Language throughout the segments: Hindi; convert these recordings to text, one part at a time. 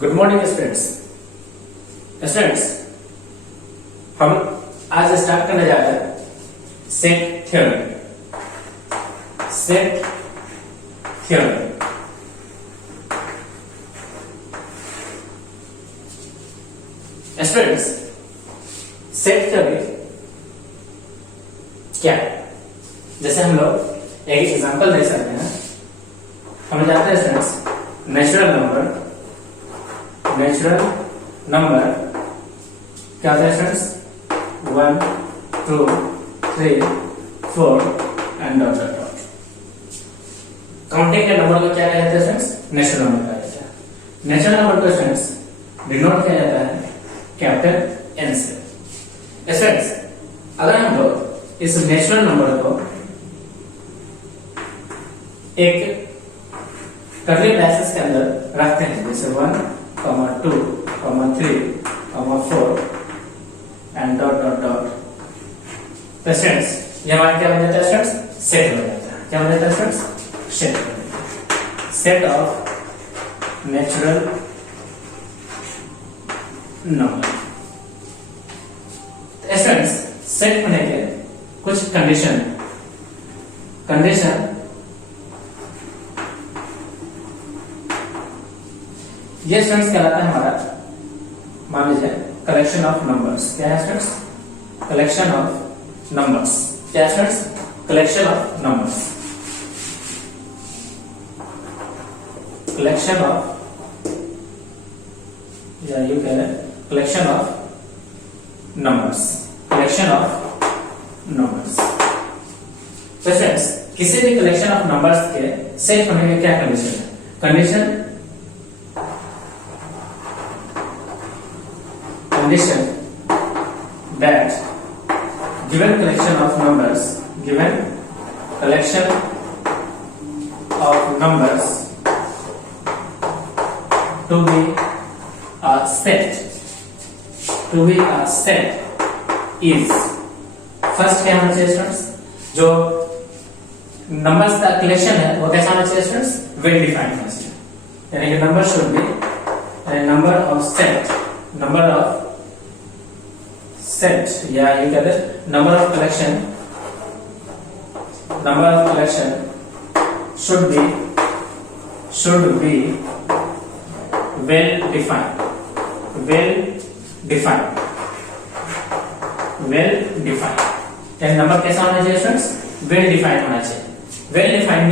Good morning students. स्टूडेंट्स, हम आज स्टार्ट करने जा रहे हैं set theorem. Set theorem students, set theorem क्या है? जैसे हम लोग एक एग्जांपल दे सकते हैं। हम जानते हैं स्टूडेंट्स, नेचुरल नंबर क्या होता है students? 1 2 3 4 and dot dot dot. Counting के नंबर को क्या कहते हैं स्टूडेंट्स? नेचुरल नंबर कहा जाता है। नेचुरल नंबर को स्टूडेंट्स डिनोट किया जाता है कैपिटल एन से। स्टूडेंट्स, अगर हम लोग इस नेचुरल नंबर को एक कर्ली ब्रैकेट्स के अंदर रखते हैं, जैसे 1 2 3 4 एंड डॉट डॉट डॉट, तो स्टूडेंट्स ये हमारा क्या बन जाता है स्टूडेंट्स? सेट हो जाता है। क्या बन जाता है students? Set of natural number. Students, set होने के कुछ कंडीशन ये स्टूडेंट्स कहलाता है हमारा, मान लीजिए कलेक्शन ऑफ नंबर्स। क्या है स्टूडेंट्स? Collection of numbers. क्या है students? Collection of numbers. Collection of, या यू कह रहे collection of numbers. Collection of numbers. तो स्टूडेंट्स, किसी भी कलेक्शन ऑफ नंबर्स के सेट होने के क्या कंडीशन है? Condition that given collection of numbers to be a set is, first क्या होना चाहिए स्टूडेंट्स? जो नंबर्स का कलेक्शन है वो कैसा होना चाहिए स्टूडेंट्स? वेल डिफाइंड होना चाहिए। यानी कि number should be number of set, number of set, या ये कहते हैं number of collection should be well defined। यानी नंबर कैसा होना चाहिए स्टूडेंट्स? वेल डिफाइंड होना चाहिए। Well defined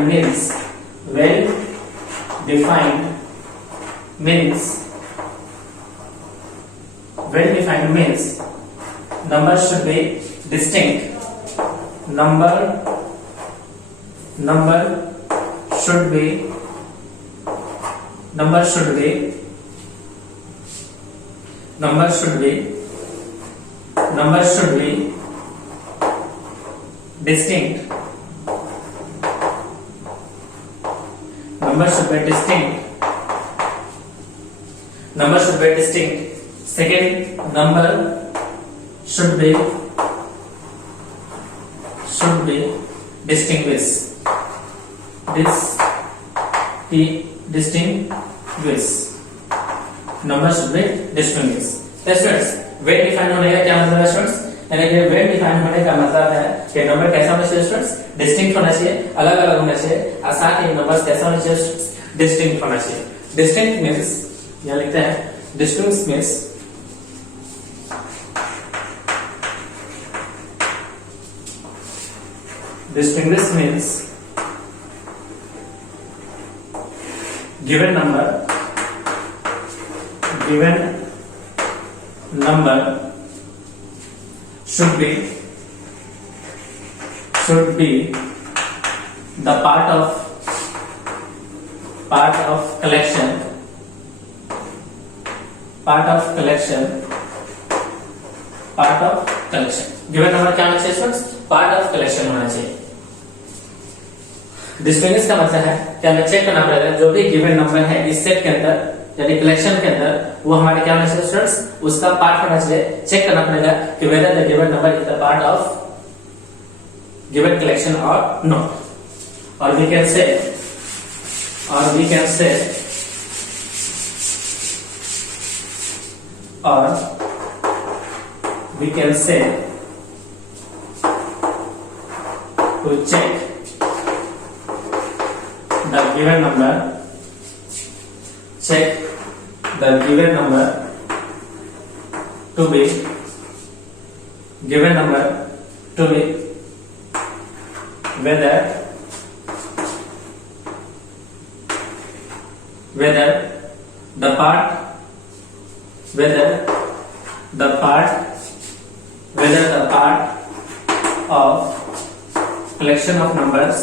means number should be distinct। number should be distinct। number should be distinct। Second, number should be distinguished। Number should be distinguished। Students, well define होने का क्या मतलब है स्टूडेंट्स? यानी कि वेल डिफाइन होने का मतलब है कि नंबर कैसा होना चाहिए स्टूडेंट्स? डिस्टिंक्ट होना चाहिए, अलग अलग होना चाहिए, और साथ ही नंबर्स कैसा होना चाहिए? डिस्टिंक्ट होना चाहिए। डिस्टिंक्ट मींस, यहां लिखते हैं distinct means distinguish means given number should be the part of collection given number क्या होना चाहिए स्टूडेंट्स? पार्ट ऑफ कलेक्शन होना चाहिए। डिस्टिंग्विश का मतलब है कि हमें चेक करना पड़ेगा जो भी गिवन नंबर है इस सेट के अंदर, यानी कलेक्शन के अंदर, वो हमारे क्या होना चाहिए स्टूडेंट्स? उसका पार्ट होना चाहिए। चेक करना पड़ेगा कि whether the given number is the part of given collection और not. or we can say or we can say to check the given number, check the given number to be given number to be whether the part of collection of numbers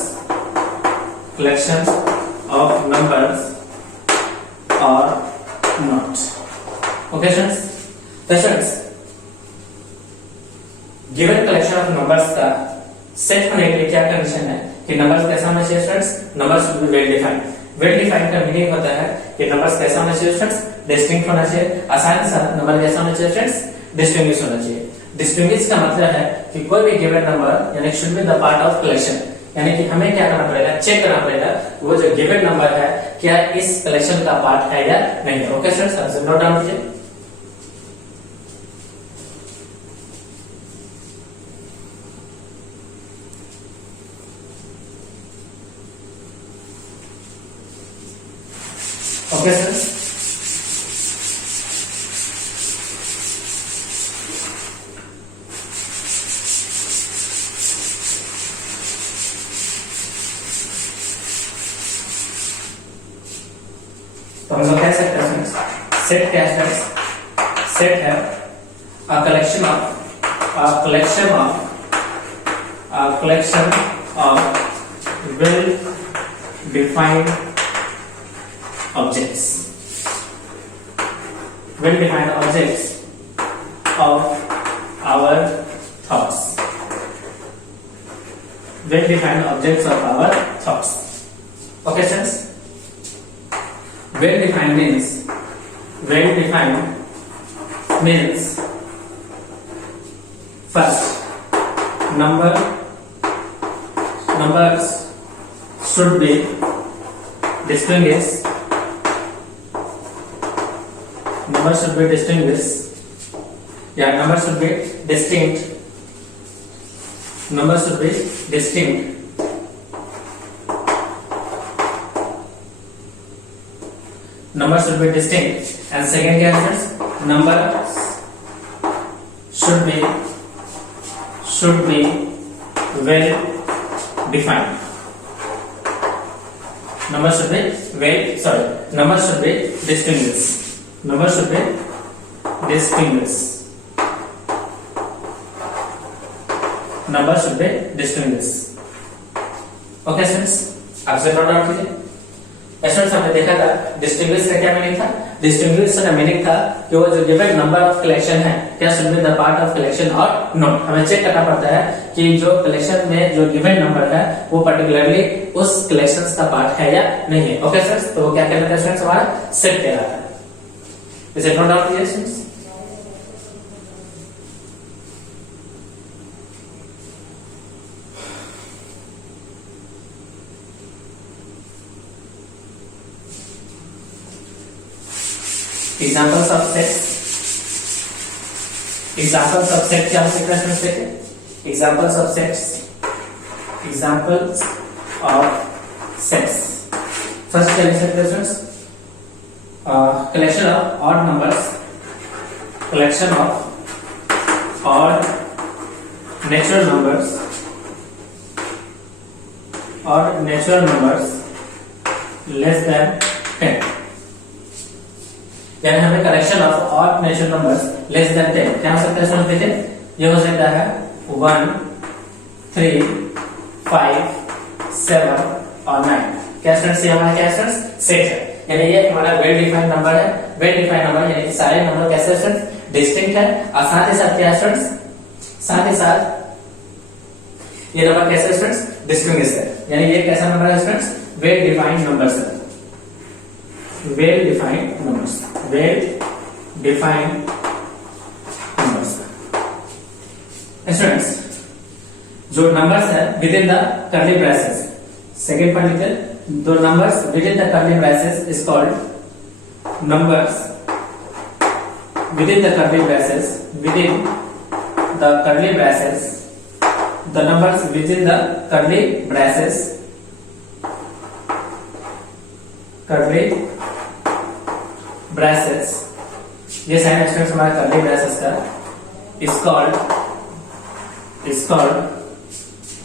or not. Okay students, given collection of numbers का सेट होने के लिए क्या कंडीशन है कि नंबर्स कैसा होना चाहिए students, numbers should be well defined. Well defined का मीनिंग होता है कि नंबर्स कैसा होना चाहिए स्टूडेंट्स, डिस्टिंक्ट होना चाहिए। आसान सा नंबर कैसा होना चाहिए स्टूडेंट्स, डिस्टिंग्विश होना चाहिए। डिस्टिंग्विश का मतलब है कि कोई भी गिवन नंबर यानी should be the part of collection, यानी कि हमें क्या करना पड़ेगा, चेक करना पड़ेगा वो जो गिवन नंबर है क्या इस कलेक्शन का पार्ट है या नहीं है। Okay students, answer note down कीजिए। ओके सर, तो हम लोग कह सकते हैं सेट क्या है, सेट है a collection of well defined objects of our thoughts. Well-defined objects of our thoughts. Okay, students? Well-defined means first numbers should be distinguished. Numbers should be distinguished. Yeah, numbers should be distinct. Numbers should be distinct. Numbers should be distinct. And second क्या है? Numbers should be well defined. Numbers should be numbers should be distinguished. Numbers should be distinguished. Numbers should be distinguished. Okay students, आप से नोट डाउन कीजिए। स्टूडेंट्स हमने देखा था डिस्टिंग्विश का क्या मीनिंग था, डिस्टिंग्विश का मीनिंग था कि वो जो गिवन नंबर ऑफ कलेक्शन है क्या should be the part of collection और नॉट। हमें चेक करना पड़ता है कि जो कलेक्शन में जो गिवन नंबर है वो पर्टिकुलरली उस कलेक्शंस का पार्ट है या नहीं है। ओके स्टूडेंट्स, तो वो क्या कहलाता है स्टूडेंट्स, हमारा सेट कहलाता है। इसे नोट डाउन कीजिए स्टूडेंट्स। Examples of sets क्या हो सकता है स्टूडेंट्स, देखिए examples of sets। फर्स्ट क्या लिख सकते हैं students, collection of odd numbers, collection of odd natural numbers less than 10। यानी हमें collection of odd natural numbers less than 10 क्या हो सकता है स्टूडेंट, देखिए ये हो सकता है 1, 3, 5, 7 और 9। क्या स्टूडेंट्स, ये हमारा क्या स्टूडेंट्स सेट है, यानी ये हमारा वेल डिफाइंड नंबर है। वेल डिफाइंड नंबर यानी कि सारे नंबर कैसे स्टूडेंट्स डिस्टिंक्ट है और साथ ही साथ क्या स्टूडेंट्स, साथ ही साथ ये नंबर कैसे स्टूडेंट्स डिस्टिंग्विश है, यानी ये कैसा नंबर है स्टूडेंट्स, वेल डिफाइंड नंबर्स है। well defined numbers स्टूडेंट्स जो नंबर्स है with in the curly braces, second point लिखते हैं, दो numbers with in the curly braces is called numbers within the curly braces, the numbers within the curly braces ये साइन एक्सटेंस हमारा कर्ली ब्रेसेस का is called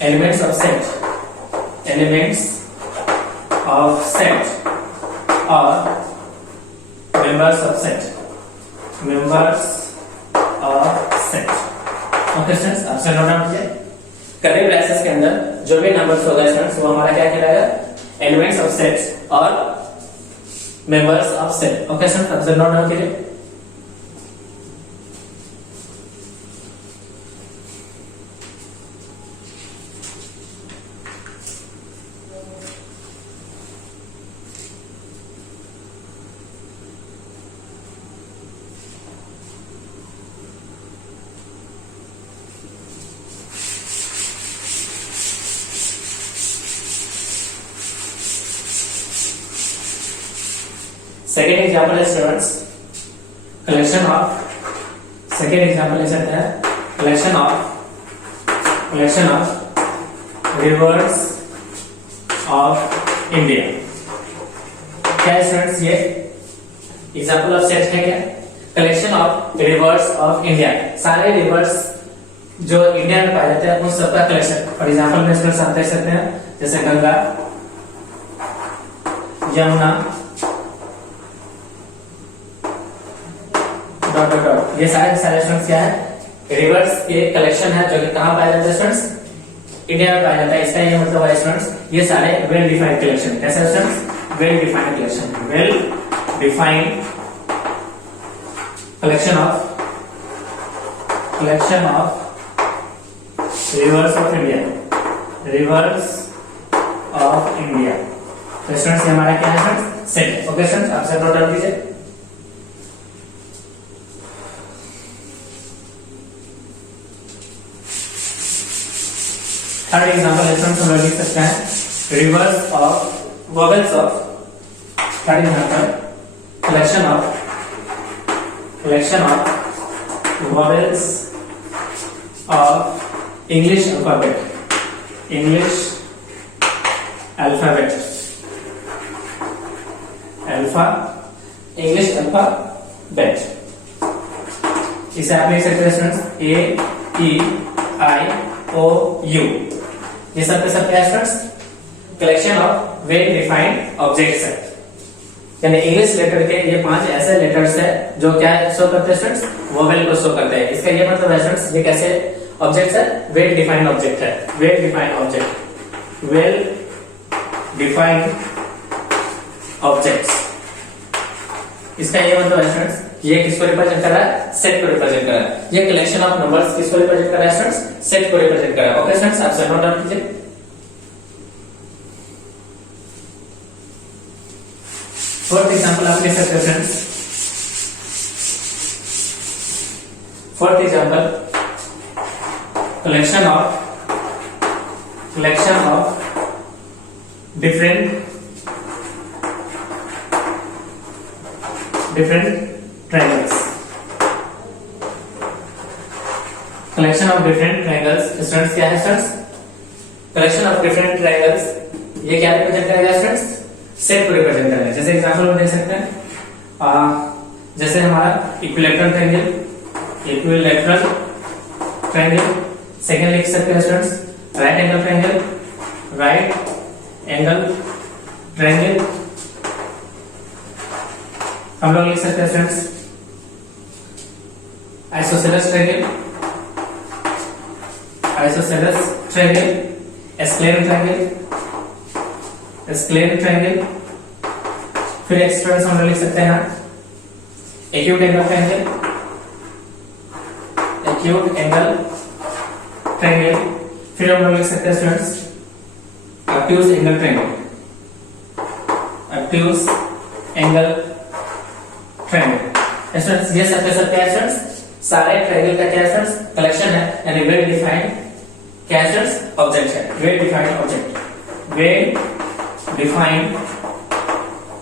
elements of set or members of set okay students, आप से नोट डाउन कीजिए। कर्ली ब्रेसेस के अंदर जो भी नंबर्स होगा स्टूडेंट्स वो हमारा क्या कहलाएगा, एलिमेंट्स ऑफ सेट्स और members of set. Okay students, आप से नोट डाउन कीजिए। Second example is students collection of rivers of India। क्या है स्टूडेंट्स, ये एग्जाम्पल ऑफ सेट है क्या, collection of reverse of India, सारे रिवर्स जो इंडिया में पाए जाते हैं उन सबका कलेक्शन। फॉर एग्जाम्पल में स्टूडेंट्स आप देख सकते हैं जैसे गंगा, यमुना, ये सारे स्टूडेंट्स क्या है, रिवर्स के कलेक्शन है जो कि कहां पाया जाता है स्टूडेंट्स, इंडिया में पाया जाता है। इसका ये मतलब है स्टूडेंट्स ये सारे वेल डिफाइंड कलेक्शन। कैसे students, well defined collection of reverse of India. तो स्टूडेंट्स हमारा क्या है स्टूडेंट्स, सेट। ओके स्टूडेंट्स, आप सब नोट डाउन कीजिए। थर्ड एग्जांपल हम लोग लिख सकते हैं reverse of vowels of, third example collection of vowels of English alphabet इसे आप लिख सकते हैं स्टूडेंट्स A-E-I-O-U। ये सब के सब क्या है students, collection of well defined objects है। यानी इंग्लिश लेटर के ये 5 ऐसे लेटर्स है जो क्या शो करते हैं स्टूडेंट्स, वोवेल को शो करते हैं। इसका ये मतलब है स्टूडेंट्स ये कैसे ऑब्जेक्ट्स है, वेल डिफाइंड ऑब्जेक्ट है, वेल डिफाइंड ऑब्जेक्ट्स। इसका ये मतलब है स्टूडेंट्स ये किसको रिप्रेजेंट कर रहा है, सेट को रिप्रेजेंट कर रहा है। ये कलेक्शन ऑफ नंबर्स किसको रिप्रेजेंट कर रहा है स्टूडेंट्स, सेट को रिप्रेजेंट कर रहा है। ओके स्टूडेंट्स, आप सब नोट डाउन कीजिए। फोर्थ एग्जांपल आप ले सकते हैं students, fourth example collection of different triangles, collection of different triangles। Students क्या है students, collection of different triangles ये क्या रिप्रेजेंट करेगा स्टूडेंट्स, सेट को रिप्रेजेंट करेगा। जैसे एग्जांपल में देख सकते हैं जैसे हमारा इक्विलैटरल ट्रायंगल, सेकंड लिख सकते हैं स्टूडेंट्स राइट एंगल ट्रायंगल, हम लोग लिख सकते हैं स्टूडेंट्स आइसोसेलेस ट्रायंगल, एस्क्लेन ट्रायंगल, फिर स्टूडेंट्स हम लोग लिख सकते हैं एक्यूट एंगल ट्रायंगल, फिर हम लोग लिख सकते हैं students obtuse angle triangle. Students ये सब के सब क्या है स्टूडेंट्स, सारे ट्रायंगल का क्या है स्टूडेंट्स, कलेक्शन है। यानी वेल डिफाइंड क्या है स्टूडेंट्स, ऑब्जेक्ट है, well defined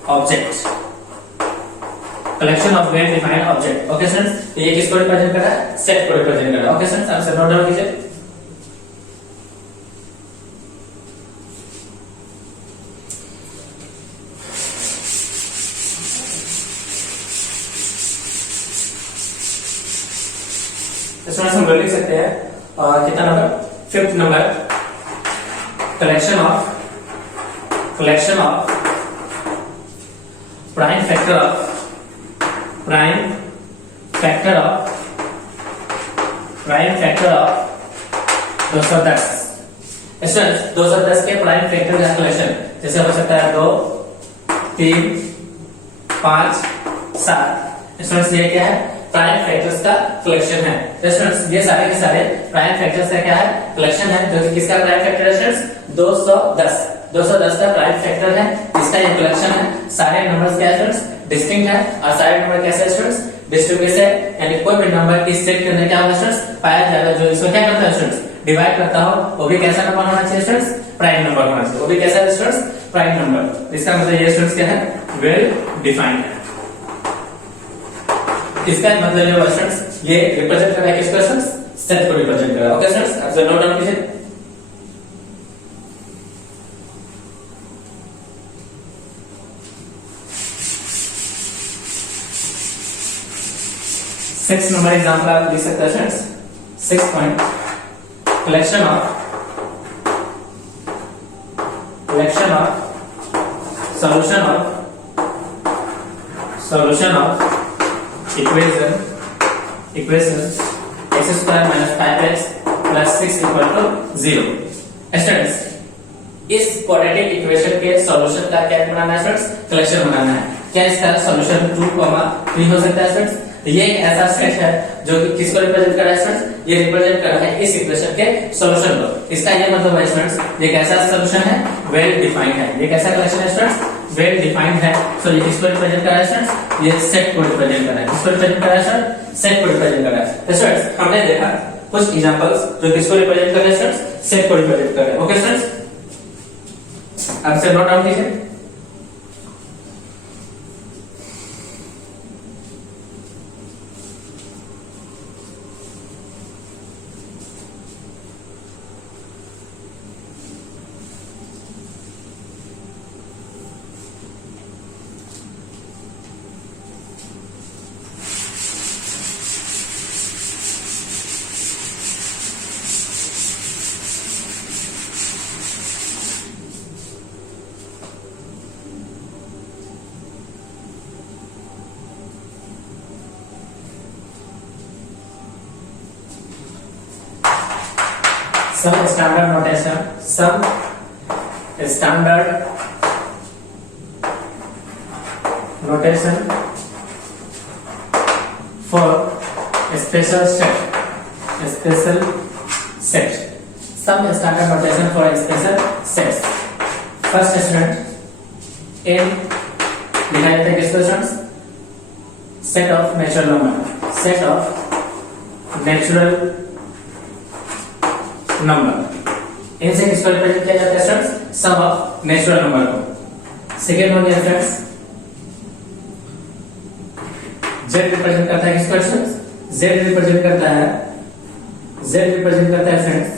object. Collection of well defined object. Okay students, ये किसको रिप्रेजेंट कर रहा है? सेट को रिप्रेजेंट कर रहा है। Okay students, answer note down कीजिए। स्टूडेंट्स हम लिख सकते हैं कितना number? 5th number, collection of prime factor of 210। Students 210 के प्राइम फैक्टर का कलेक्शन जैसे हो सकता है 2, 3, 5, 7। स्टूडेंट्स ये क्या है? प्राइम फैक्टर्स का कलेक्शन है। स्टूडेंट्स ये सारे के सारे प्राइम फैक्टर्स का क्या है? कलेक्शन है, जो कि किसका प्राइम फैक्टर है स्टूडेंट्स? 210 का प्राइम फैक्टर है, इसका ये कलेक्शन है। सारे नंबर्स क्या है स्टूडेंट्स? डिस्टिंक्ट है, और सारे नंबर कैसे है स्टूडेंट्स? डिस्ट्रीब्यूट है, यानी कोई भी नंबर की सेट करने क्या होगा स्टूडेंट्स? पाया जाएगा, जो इसको क्या करता है स्टूडेंट्स? डिवाइड करता हो, वो भी कैसा नंबर होना चाहिए स्टूडेंट्स? प्राइम नंबर होना चाहिए। वो भी कैसा है स्टूडेंट्स? Prime number. इसका मतलब ये स्टूडेंट्स क्या है? वेल डिफाइंड है। इसका मतलब ये स्टूडेंट्स ये रिप्रेजेंट कर रहा है किसको स्टूडेंट्स? सेट को रिप्रेजेंट कर रहा है। Okay students, answer note down कीजिए। सिक्स नंबर एग्जांपल आप लिख सकते हैं students. 6 point, collection of solution of equation x square minus 5x plus 6 equal to 0। Students इस क्वाड्रेटिक इक्वेशन के सॉल्यूशन का क्या बनाना है स्टूडेंट्स? कलेक्शन बनाना है। क्या इसका सॉल्यूशन 2, 3 हो सकता है स्टूडेंट्स? ये एक ऐसा सेट है जो कि किसको रिप्रेजेंट कर रहा है स्टूडेंट्स? ये रिप्रेजेंट कर रहा है इस इक्वेशन के सॉल्यूशन को। इसका ये मतलब है स्टूडेंट्स ये कैसा सॉल्यूशन है? वेल डिफाइंड है। ये कैसा कलेक्शन है स्टूडेंट्स? वेल डिफाइंड है। सो ये किसको रिप्रेजेंट कर रहा है स्टूडेंट्स? ये सेट को रिप्रेजेंट कर रहा है। किसको रिप्रेजेंट कर रहा है स्टूडेंट्स? सेट को रिप्रेजेंट कर रहा है। तो स्टूडेंट्स हमने देखा कुछ एग्जांपल्स जो किसको रिप्रेजेंट कर रहे हैं स्टूडेंट्स? सेट को रिप्रेजेंट कर रहे हैं। ओके स्टूडेंट्स, अब से नोट डाउन कीजिए। Some standard notation for special set. Some standard notation for special sets. First student n लिखा जाता है किसको students? Set of natural number. Set of natural number इनसे किसको रिप्रेजेंट किया जाता है students? Sum of natural number को। सेकेंड वन है फ्रेंड्स z रिप्रेजेंट करता है किसको स्टूडेंट्स? z रिप्रेजेंट करता है फ्रेंड्स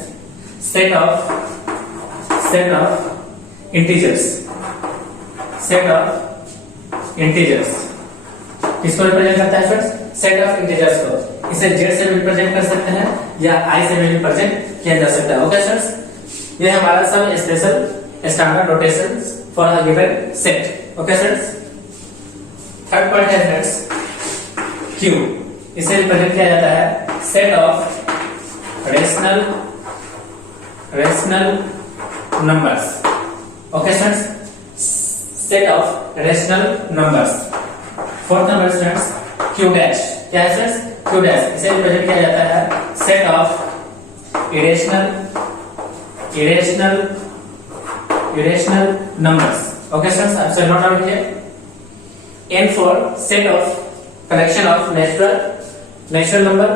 सेट ऑफ इंटीजर्स। किसको रिप्रेजेंट करता है फ्रेंड्स? सेट ऑफ इंटीजर्स को। इसे z से भी रिप्रेजेंट कर सकते हैं या i से भी रिप्रेजेंट किया जा सकता है। ओके स्टूडेंट्स, ये हमारा सब special standard notation for a given set. Okay students, third point है फ्रेंड्स q। इसे रिप्रेजेंट किया जाता है set of rational numbers. Okay students, set of rational numbers. Fourth number students q dash. क्या है स्टूडेंट्स? q डैश इसे रिप्रेजेंट किया जाता है set of irrational numbers. Okay students, आप से नोट डाउन कीजिए। n for set of collection of natural number।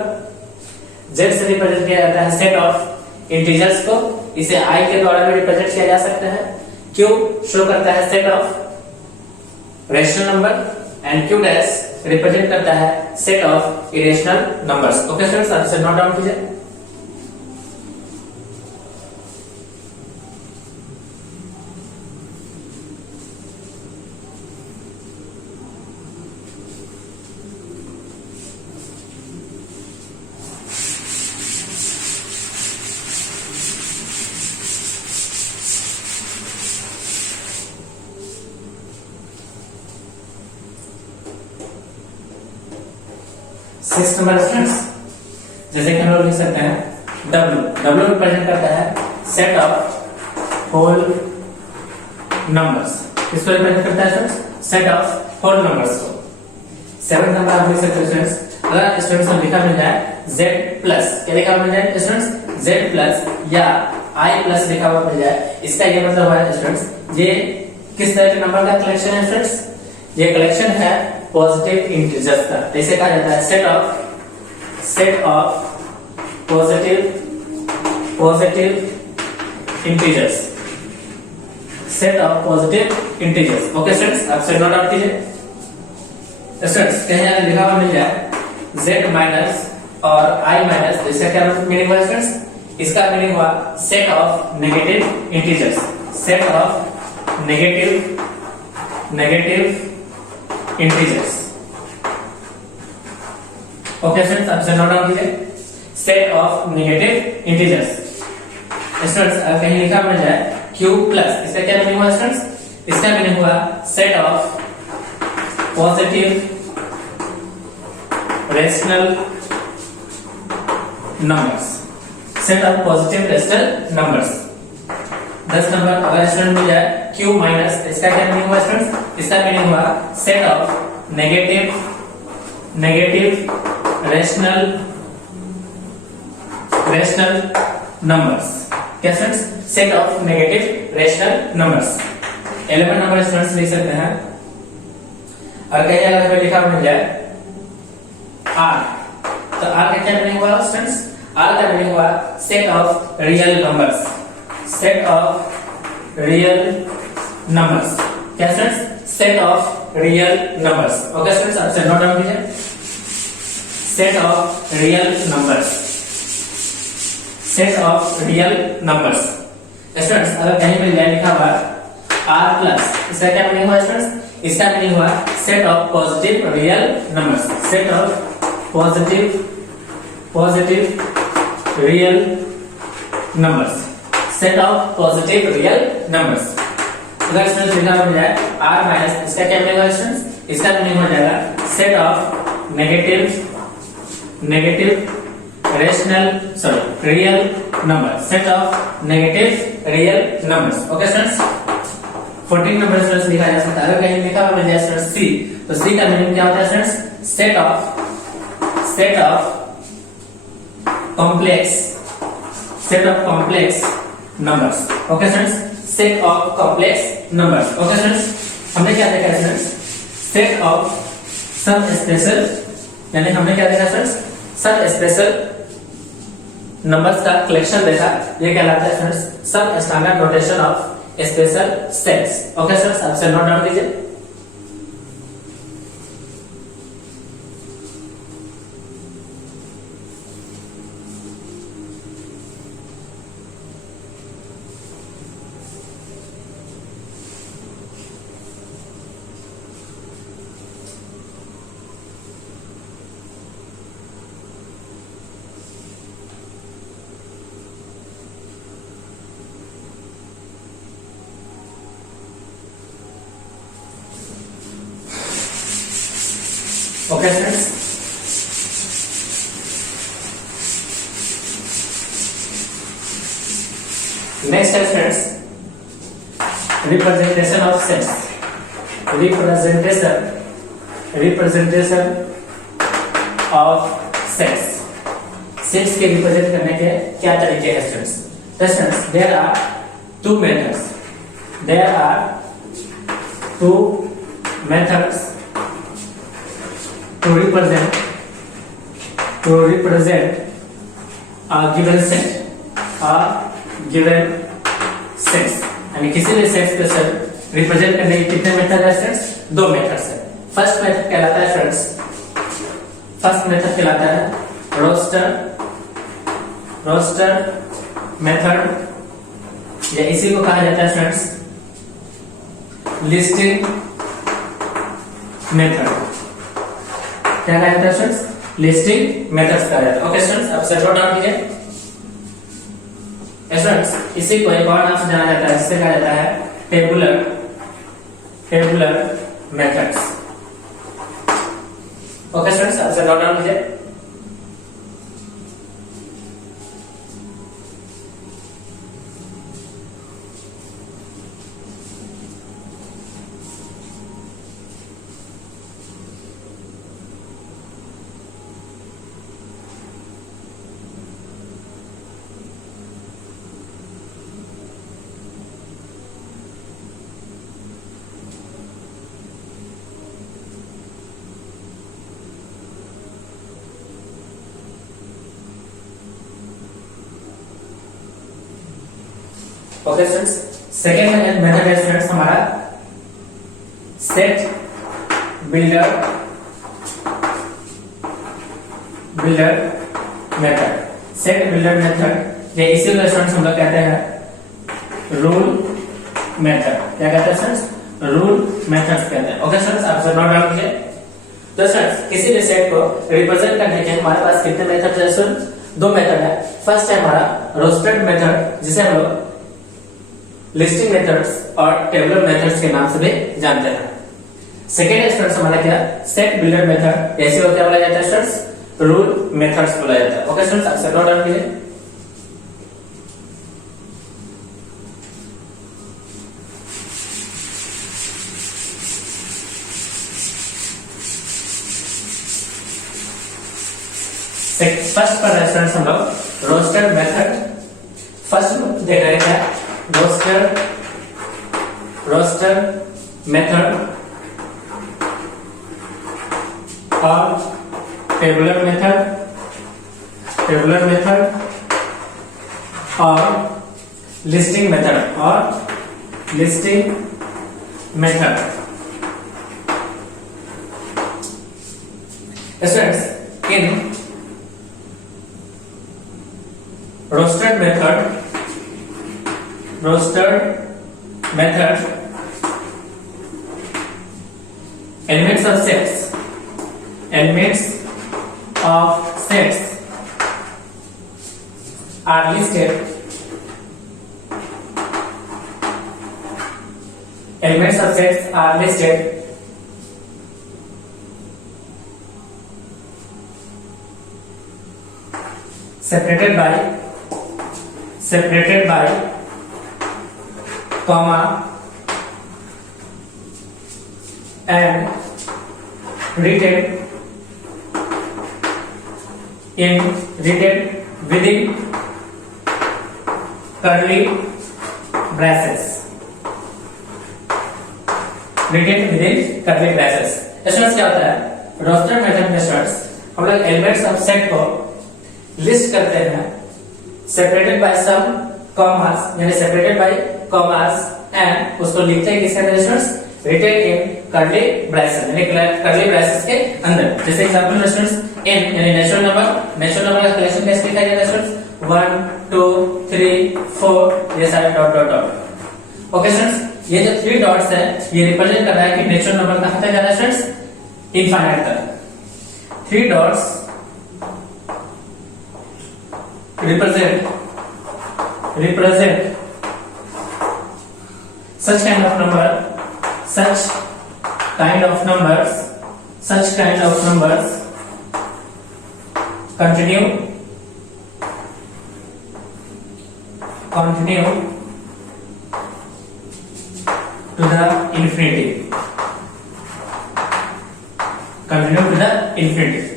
z से रिप्रेजेंट किया जाता है सेट ऑफ इंटीजर्स को। इसे i के द्वारा भी रिप्रेजेंट किया जा सकता है। q शो करता है set of rational number and q dash represent करता है set of irrational numbers. Okay students, आप इसे नोट डाउन कीजिए। सिक्स नंबर स्टूडेंट्स, जैसे कि हम लोग लिख सकते हैं W रिप्रेजेंट करता है सेट ऑफ होल नंबर्स। किसको रिप्रेजेंट करता है students? Set of whole numbers को। सेवन नंबर आप लिख सकते हैं स्टूडेंट्स, अगर स्टूडेंट्स को लिखा मिल जाए Z प्लस, क्या लिखा मिल जाए स्टूडेंट्स? Z प्लस या I प्लस लिखा हुआ मिल जाए, इसका ये मतलब है स्टूडेंट्स ये किस तरह के नंबर का कलेक्शन है स्टूडेंट्स? ये कलेक्शन है पॉजिटिव इंटीजर्स का। इसे कहा जाता है set of positive integers, set of positive integers. Okay students, आप से नोट डाउन कीजिए। स्टूडेंट्स कहीं अगर लिखा हुआ मिल जाए Z माइनस और I माइनस, इसका क्या मीनिंग हुआ स्टूडेंट्स? इसका मीनिंग हुआ set of negative integers, set of negative integers. Okay students, आप इसे नोट डाउन कीजिए, set of negative integers. Students अगर कहीं लिखा मिल जाए Q प्लस, इसका क्या मीनिंग हुआ स्टूडेंट्स? इसका मीनिंग हुआ set of positive rational numbers, set of positive rational numbers. 10 number अगर स्टूडेंट मिल जाए Q माइनस, इसका क्या मीनिंग हुआ स्टूडेंट्स? इसका मीनिंग हुआ set of negative rational numbers. क्या students? Set of negative rational numbers. 11 number students लिख सकते हैं, और कहीं अगर लिखा मिल जाए R, तो R का क्या मीनिंग हुआ स्टूडेंट्स? R का मीनिंग हुआ set of real numbers, set of real numbers. क्या students? Set of real numbers. Okay students, आप से नोट डाउन कीजिए, set of real numbers, set of real numbers. Students अगर कहीं मिल जाए लिखा हुआ R प्लस, इसका क्या मीनिंग हुआ स्टूडेंट्स? इसका मीनिंग हुआ set of positive real numbers, set of positive real numbers, set of positive real numbers. अगर स्टूडेंट्स लिखा हो जाए R माइनस, इसका क्या मीनिंग होगा स्टूडेंट्स? इसका मीनिंग हो जाएगा set of negative real number, set of negative real numbers. Okay students, 14 number students लिखा जा सकता है, अगर कहीं लिखा हुआ मिल जाए स्टूडेंट्स C, तो C का मीनिंग क्या होता है students? Set of complex numbers. Okay students, set of complex numbers. Okay students, हमने क्या देखा स्टूडेंट्स? सेट ऑफ सब स्पेशल, यानी हमने क्या देखा स्टूडेंट्स? सब स्पेशल नंबर्स का कलेक्शन देखा, ये कहलाता है स्टूडेंट्स सब standard notation of special sets. Okay students, आप से नोट डाउन कीजिए। ओके स्टूडेंट्स, नेक्स्ट है students representation of sets, representation of sets. Sets के रिप्रेजेंट करने के क्या तरीके हैं students? Students there are two methods to represent a given sets, यानी किसी भी सेट्स को रिप्रेजेंट करने के कितने मेथड है स्टूडेंट्स? 2 मेथड्स है। फर्स्ट मेथड कहलाता है फ्रेंड्स, फर्स्ट मेथड कहलाता है रोस्टर मेथड, या इसी को कहा जाता है फ्रेंड्स लिस्टिंग मेथड। क्या कहा जाता है फ्रेंड्स? लिस्टिंग मेथड्स कहा जाता है। ओके स्टूडेंट्स, अब से नोट डाउन कीजिए। स्टूडेंट्स, इसी को एक और नाम से जाना जाता है, जिसे कहा जाता है टेबुलर मेथड्स। ओके स्टूडेंट्स, अब से नोट डाउन कीजिए। ओके स्टूडेंट्स, सेकेंड मेथड है स्टूडेंट्स हमारा set builder method. Set builder method, ये इसी को स्टूडेंट्स हम लोग कहते हैं रूल मेथड। क्या कहते हैं स्टूडेंट्स? रूल मेथड्स कहते हैं। ओके स्टूडेंट्स, आप सब नोट डाउन कीजिए। तो स्टूडेंट्स, किसी भी सेट को रिप्रेजेंट करने के हमारे पास कितने मेथड है स्टूडेंट्स? दो मेथड है। फर्स्ट है हमारा रोस्टेड मेथड, जिसे हम लोग लिस्टिंग मेथड्स और टेबुलर मेथड्स के नाम से भी जानते हैं। सेकेंड स्टूडेंट्स हमारा क्या? सेट बिल्डर मेथड, ऐसे को क्या बोला जाता है स्टूडेंट्स? रूल मेथड्स बोला जाता है। ओके स्टूडेंट्स, आप सब नोट डाउन कीजिए। फर्स्ट पर स्टूडेंट्स हम लोग रोस्टेड मेथड, फर्स्ट देख रहे हैं रोस्टर मेथड और टेबुलर मेथड और listing method. Students, in roasted method elements of sets are listed. Elements of sets are listed separated by comma and written within curly braces. Students, क्या होता है? रोस्टर मेथड में स्टूडेंट्स हम लोग एलिमेंट्स ऑफ सेट को लिस्ट करते हैं सेपरेटेड बाय सम कॉमास, यानी सेपरेटेड बाय कॉमास, एंड उसको लिखते हैं किसके अंदर स्टूडेंट्स? रिटेन इन कर्ली ब्रैसेस, यानी कर्ली ब्रैसेस के अंदर। जैसे एग्जांपल में स्टूडेंट्स n यानी नेचुरल नंबर का कलेक्शन कैसे लिखा जाता है स्टूडेंट्स? 1 2 3 4, ये सारे dot dot dot. Okay students, ये जो 3 डॉट्स है ये रिप्रेजेंट कर रहा है कि नेचुरल नंबर कहां तक जा रहा है स्टूडेंट्स? इनफाइनाइट तक। 3 dots represent such kind of numbers continue to the infinity.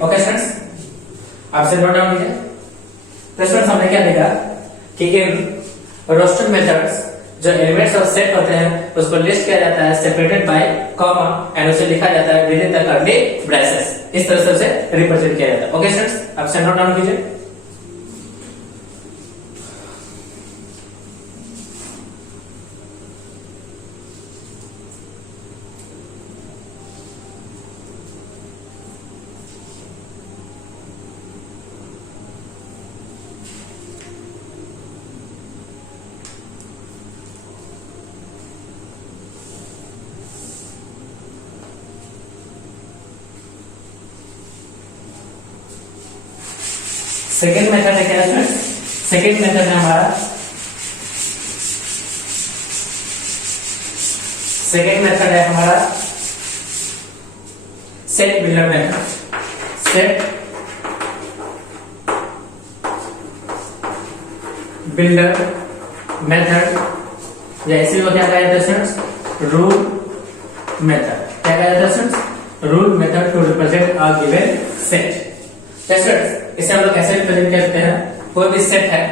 Okay students, आपसे नोट डाउन कीजिए। तो स्टूडेंट्स, हमने क्या देखा कि इन रोस्टेड मेथड्स जो एलिमेंट्स ऑफ सेट होते हैं उसको लिस्ट किया जाता है सेपरेटेड बाय कॉमा एंड उसे लिखा जाता है with in the curly braces. इस तरह से उसे रिप्रेजेंट किया जाता है। ओके स्टूडेंट्स, आप से नोट डाउन कीजिए। सेकेंड मेथड है क्या स्टूडेंट? सेकेंड मेथड है हमारा, सेकेंड मेथड है हमारा set builder method. Set builder method, या इसी को क्या कहा जाता है स्टूडेंट्स? Rule method. क्या कहा जाता है students? Rule method to represent a given set. Students इसे हम लोग कैसे रिप्रेजेंट करते हैं? कोई भी सेट है,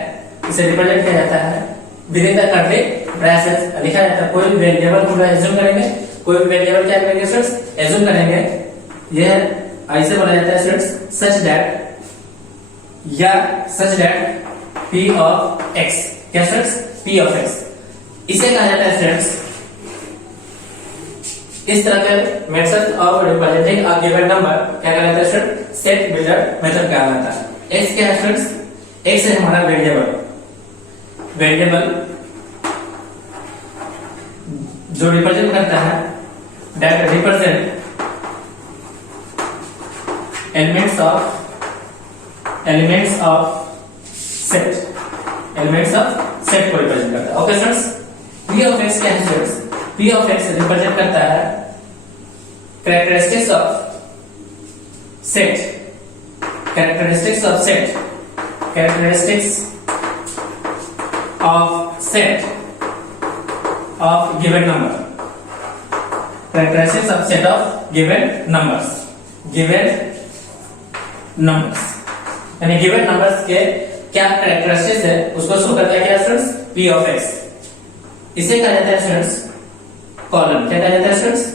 इसे रिप्रेजेंट किया जाता है with in the curly brackets, लिखा जाता है। कोई भी वेरिएबल हम लोग एज्यूम करेंगे, कोई भी वेरिएबल क्या करेंगे स्टूडेंट्स? एज्यूम करेंगे। यह ऐसे बोला जाता है स्टूडेंट्स सच दैट, या such that p of x, क्या स्टूडेंट्स? p ऑफ x, इसे कहा जाता है स्टूडेंट्स, इस तरह के method of representing a given number क्या कहलाता है स्टूडेंट? सेट बिल्डर मेथड कहलाता है। x क्या है स्टूडेंट्स? x है हमारा वेरिएबल, वेरिएबल जो रिप्रेजेंट करता है, that represent elements of set, elements of set को रिप्रेजेंट करता है। Okay students, p of x क्या है students? p of x represent करता है characteristics of set, characteristics of set, characteristics of set of given number, characteristics of set of given numbers, given numbers, यानी गिवन नंबर्स के क्या कैरेक्टरिस्टिक्स है उसको शो करता है क्या स्टूडेंट्स? p of x। इसे कहा जाता है स्टूडेंट्स कॉलम। क्या कहा जाता है स्टूडेंट्स?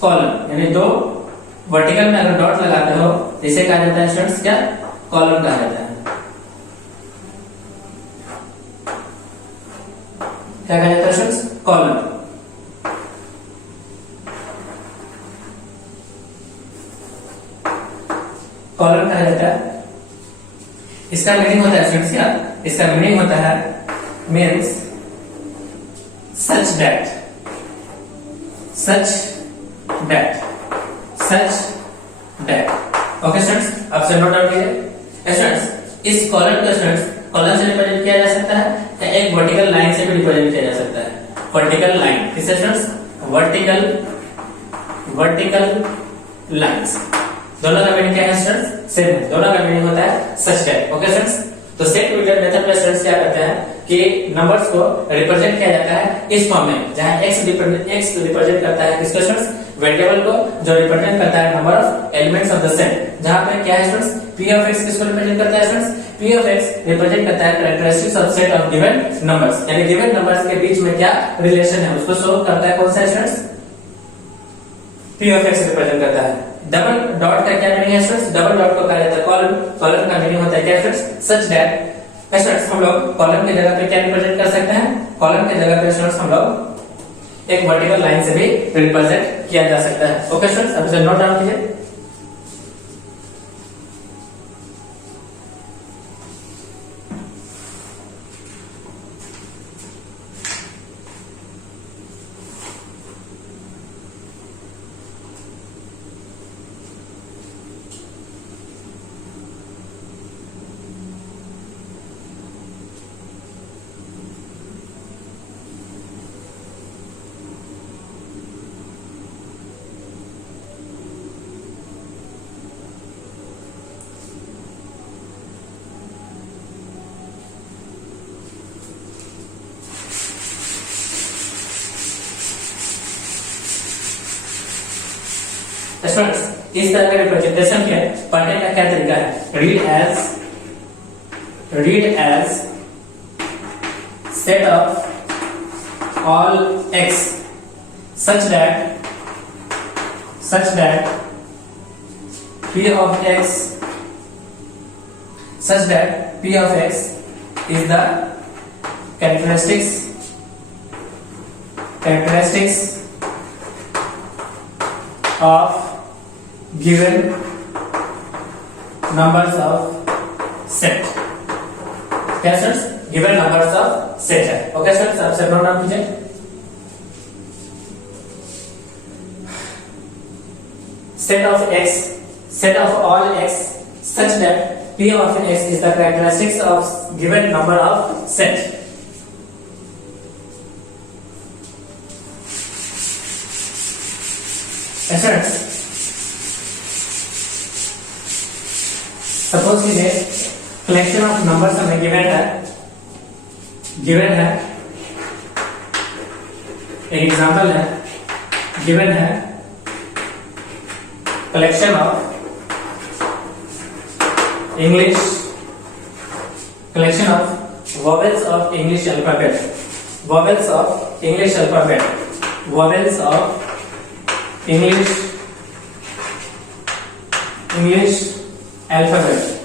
कॉलम, यानी दो वर्टिकल में अगर डॉट लगाते हो तो इसे कहा जाता है स्टूडेंट्स क्या? कॉलम कहा जाता है। क्या कहा जाता है स्टूडेंट्स? कॉलम। कॉलम कहा जाता है। इसका मीनिंग होता है स्टूडेंट्स क्या? इसका मीनिंग होता है means such that, such that, such that. Okay students, अब से नोट डाउन कीजिए। स्टूडेंट्स इस कॉलम को स्टूडेंट्स कॉलम से रिप्रेजेंट किया जा सकता है या एक वर्टिकल लाइन से भी रिप्रेजेंट किया जा सकता है। वर्टिकल लाइन किससे स्टूडेंट्स? वर्टिकल लाइंस, दोनों का मीनिंग क्या है स्टूडेंट्स? सेम है, दोनों का मीनिंग होता है सच दैट। ओके स्टूडेंट्स, तो सेट बिल्डर मेथड में स्टूडेंट्स क्या करते हैं कि नंबर्स को रिप्रेजेंट किया जाता है इस फॉर्म में, जहां x रिप्रेजेंट करता है किसको स्टूडेंट्स? वेरिएबल को, जो रिप्रेजेंट करता है number of elements of the set. जहां पे क्या है स्टूडेंट्स? p ऑफ x किसको रिप्रेजेंट करता है students? p of x represent करता है characteristics of set of given numbers, यानी गिवन नंबर्स के बीच में क्या रिलेशन है उसको शो करता है। कौन सा students? p of x represent करता है। डबल डॉट का क्या मीनिंग है स्टूडेंट्स? डबल डॉट को कहा जाता है कॉलम। कॉलम का मीनिंग होता है क्या स्टूडेंट्स? Such that. स्टूडेंट्स हम लोग कॉलम की जगह पे क्या रिप्रेजेंट कर सकते हैं? कॉलम की जगह पे स्टूडेंट्स हम लोग एक वर्टिकल लाइन से भी रिप्रेजेंट किया जा सकता है। ओके स्टूडेंट्स, अब इसे नोट डाउन कीजिए। स्टूडेंट्स इस तरह का रिप्रेजेंटेशन के पढ़ने का क्या तरीका है? Read as set of all x such that p of x is the characteristics of given numbers of set। क्या sir? Given numbers of set है। ओके सर, आप सब नाम कीजिए। Set of x, set of all x such that P of x is the characteristics of given number of set. Assets. Suppose कीजिए collection of numbers हमें given है एक एग्जांपल है given है collection of English collection of vowels of English alphabet vowels of English alphabet vowels of English alphabet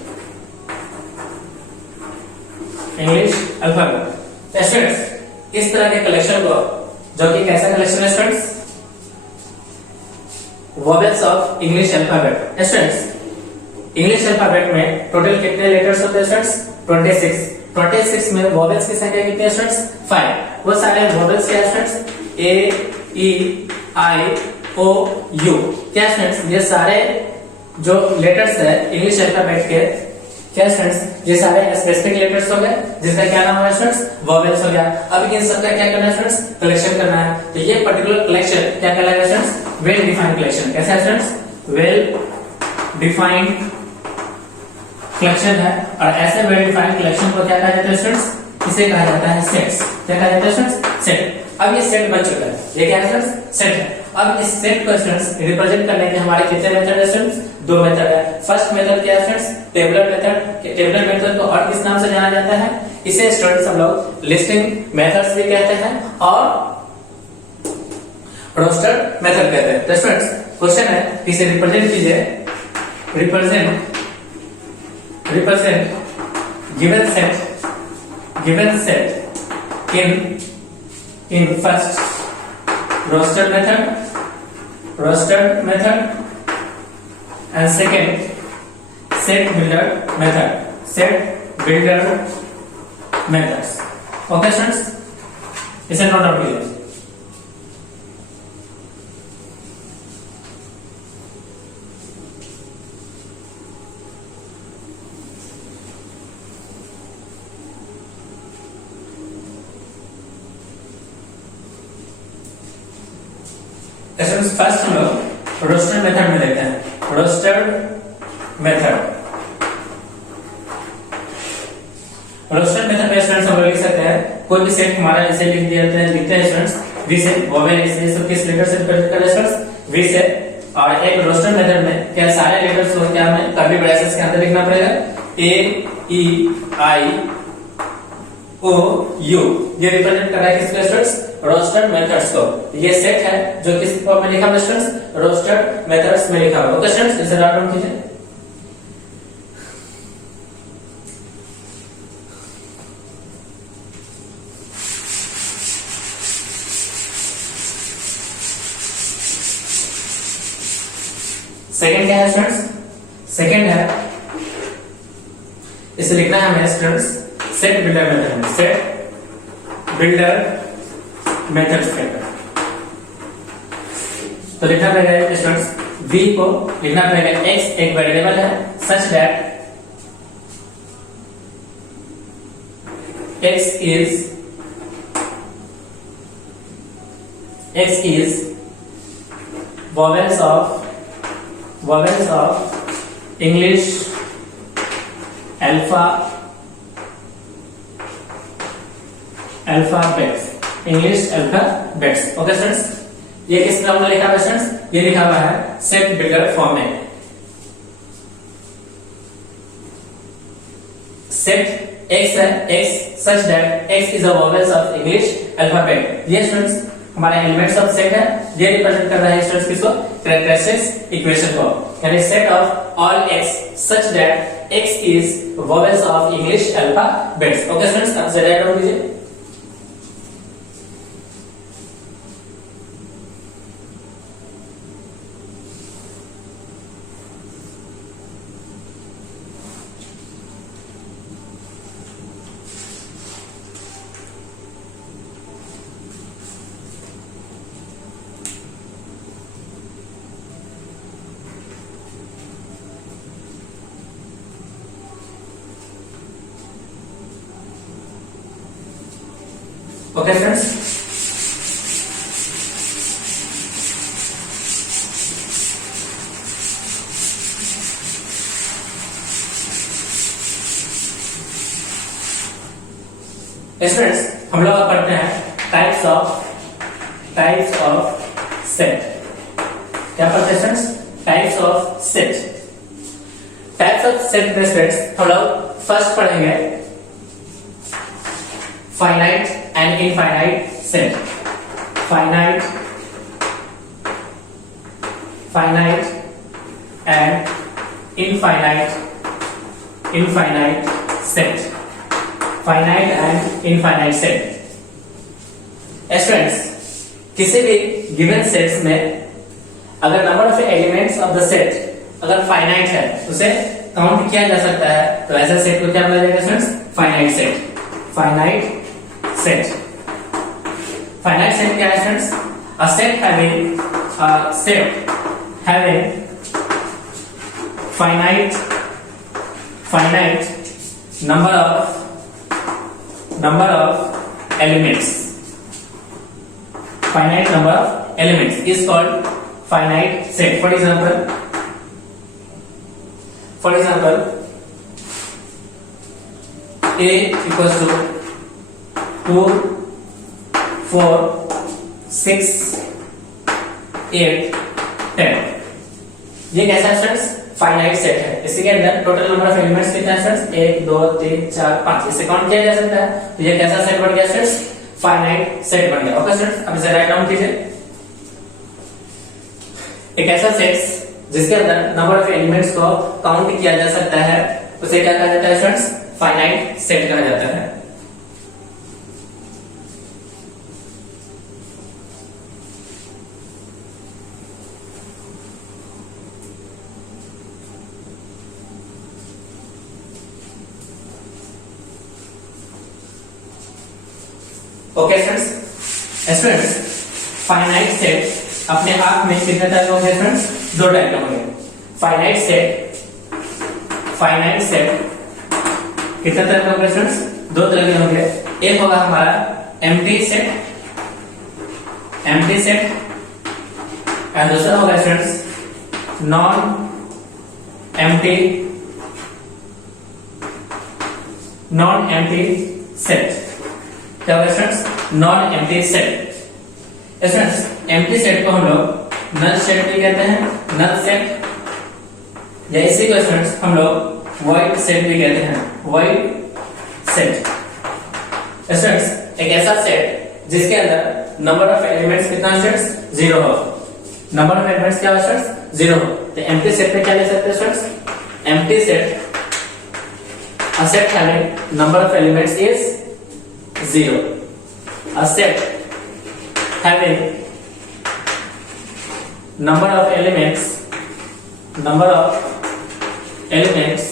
English alphabet students इस तरह के कलेक्शन को जो कि कैसा कलेक्शन है students vowels of English alphabet students English alphabet में टोटल कितने लेटर्स होते हैं स्टूडेंट्स 26 में वोवेल्स की संख्या कितनी है स्टूडेंट्स 5 वो सारे वोवेल्स क्या है students A E I O U क्या स्टूडेंट्स ये सारे जो लेटर्स है इंग्लिश अल्फाबेट के क्या स्टूडेंट्स ये सारे स्पेसिफिक लेटर्स हो गए जिसका क्या नाम है स्टूडेंट्स वोवेल्स हो गया अब इन सबका क्या करना है स्टूडेंट्स कलेक्शन करना है तो ये पर्टिकुलर कलेक्शन क्या कहलाएगा स्टूडेंट्स वेल डिफाइंड कलेक्शन कैसा है स्टूडेंट्स वेल डिफाइंड कलेक्शन है और ऐसे वेल डिफाइंड कलेक्शन को क्या कहा जाता है स्टूडेंट्स इसे कहा जाता है सेट्स क्या कहा जाता है स्टूडेंट्स सेट अब ये सेट बन चुका है ये क्या है स्टूडेंट्स सेट है अब इस सेट को स्टूडेंट्स रिप्रेजेंट करने के हमारे कितने मेथड है स्टूडेंट्स दो मेथड है फर्स्ट मेथड क्या है स्टूडेंट्स टेबुलर मेथड को और किस नाम से जाना जाता है इसे स्टूडेंट्स हम लोग लिस्टिंग मेथड्स भी कहते हैं और रोस्टर मेथड कहते हैं तो स्टूडेंट्स क्वेश्चन है इसे रिप्रेजेंट कीजिए represent given set in first rostered method and second set builder methods okay students इसे नोट डाउन कीजिए फर्स्ट हम लोग रोस्टेड मेथड में देखते हैं रोस्टेड मेथड में स्टूडेंट्स हम लोग लिख सकते हैं कोई भी सेट हमारा इसे लिखते हैं स्टूडेंट्स वी से वोवेल इसे सब किस लेटर से रिप्रेजेंट कर रहे हैं स्टूडेंट्स वी से और एक रोस्टेड मेथड में क्या सारे लेटर्स को क्या हमें कर्ली ब्रैकेट्स के अंदर लिखना पड़ेगा ए ई आई ओ यू ये रिप्रेजेंट कर रहा है किसके स्टूडेंट्स रोस्टेड मेथड्स को ये सेट है जो किस फॉर्म में लिखा है स्टूडेंट्स रोस्टेड मेथड्स में लिखा हुआ है ओके स्टूडेंट्स इसे नोट डाउन कीजिए सेकंड क्या है स्टूडेंट्स सेकंड है इसे लिखना है हमें students set builder method set builder methods के अंदर तो लिखना पड़ेगा स्टूडेंट्स v को लिखना पड़ेगा x एक वेरिएबल है such that x is vowels of English alphabets okay students ये किस फॉर्म में लिखा हुआ है स्टूडेंट्स ये लिखा हुआ है सेट बिल्डर फॉर्म में सेट x है x such that x is a vowels of English alphabet ये स्टूडेंट्स हमारे एलिमेंट्स ऑफ सेट है ये रिप्रेजेंट कर रहा है स्टूडेंट्स किसको कैरेक्टरिस्टिक्स इक्वेशन को यानी set of all x such that x is vowels of English alphabets okay students consider down कीजिए ओके फ्रेंड्स, स्टूडेंट्स हम लोग अब पढ़ते हैं टाइप्स ऑफ सेट। क्या पढ़ते हैं students? Types of set. Types of set में स्टूडेंट्स हम लोग फर्स्ट पढ़ेंगे finite and infinite set. Finite and infinite set. Finite and infinite set. Students किसी भी गिवन सेट्स में अगर number of elements of the set अगर फाइनाइट है उसे काउंट किया जा सकता है, तो ऐसा सेट को क्या बोला जाएगा students? Finite set. Finite set. Finite set क्या है students? A set having finite number of elements. Finite number of elements is called finite set. For example, A equals to 2, 4, 6, 8, 10. ये कैसा है स्टूडेंट्स? फाइनाइट सेट है। इसी के अंदर टोटल नंबर ऑफ एलिमेंट्स कितने हैं स्टूडेंट्स? 1 2 3 4 5। इसे काउंट किया जा सकता है, तो ये कैसा सेट बन गया स्टूडेंट्स? फाइनाइट सेट बन गया। ओके स्टूडेंट्स, अब इसे राइट डाउन कीजिए। एक ऐसा सेट जिसके अंदर नंबर ऑफ एलिमेंट्स को काउंट किया जा सकता है उसे क्या कहा जाता है स्टूडेंट्स? फाइनाइट सेट कहा जाता है। ओके स्टूडेंट्स, फाइनाइट सेट अपने आप में कितने टाइप होंगे स्टूडेंट्स? 2 टाइप होंगे। फाइनाइट सेट कितने तरह के होंगे स्टूडेंट्स? 2 तरह के होंगे। एक होगा हमारा एम्प्टी सेट एंड दूसरा होगा स्टूडेंट्स नॉन एम्प्टी सेट। क्या होगा students? Non empty set. Students empty set को हम लोग नल सेट भी कहते हैं, नल सेट, या इसी को स्टूडेंट्स हम लोग वॉइड सेट भी कहते हैं, वॉइड सेट। स्टूडेंट्स एक ऐसा सेट जिसके अंदर नंबर ऑफ एलिमेंट्स कितना स्टूडेंट्स? 0 हो। नंबर ऑफ एलिमेंट्स क्या हो स्टूडेंट्स? 0 हो। तो एम्प्टी सेट में क्या ले सकते हैं students? Empty set, a set having number of elements is 0. A set having number of elements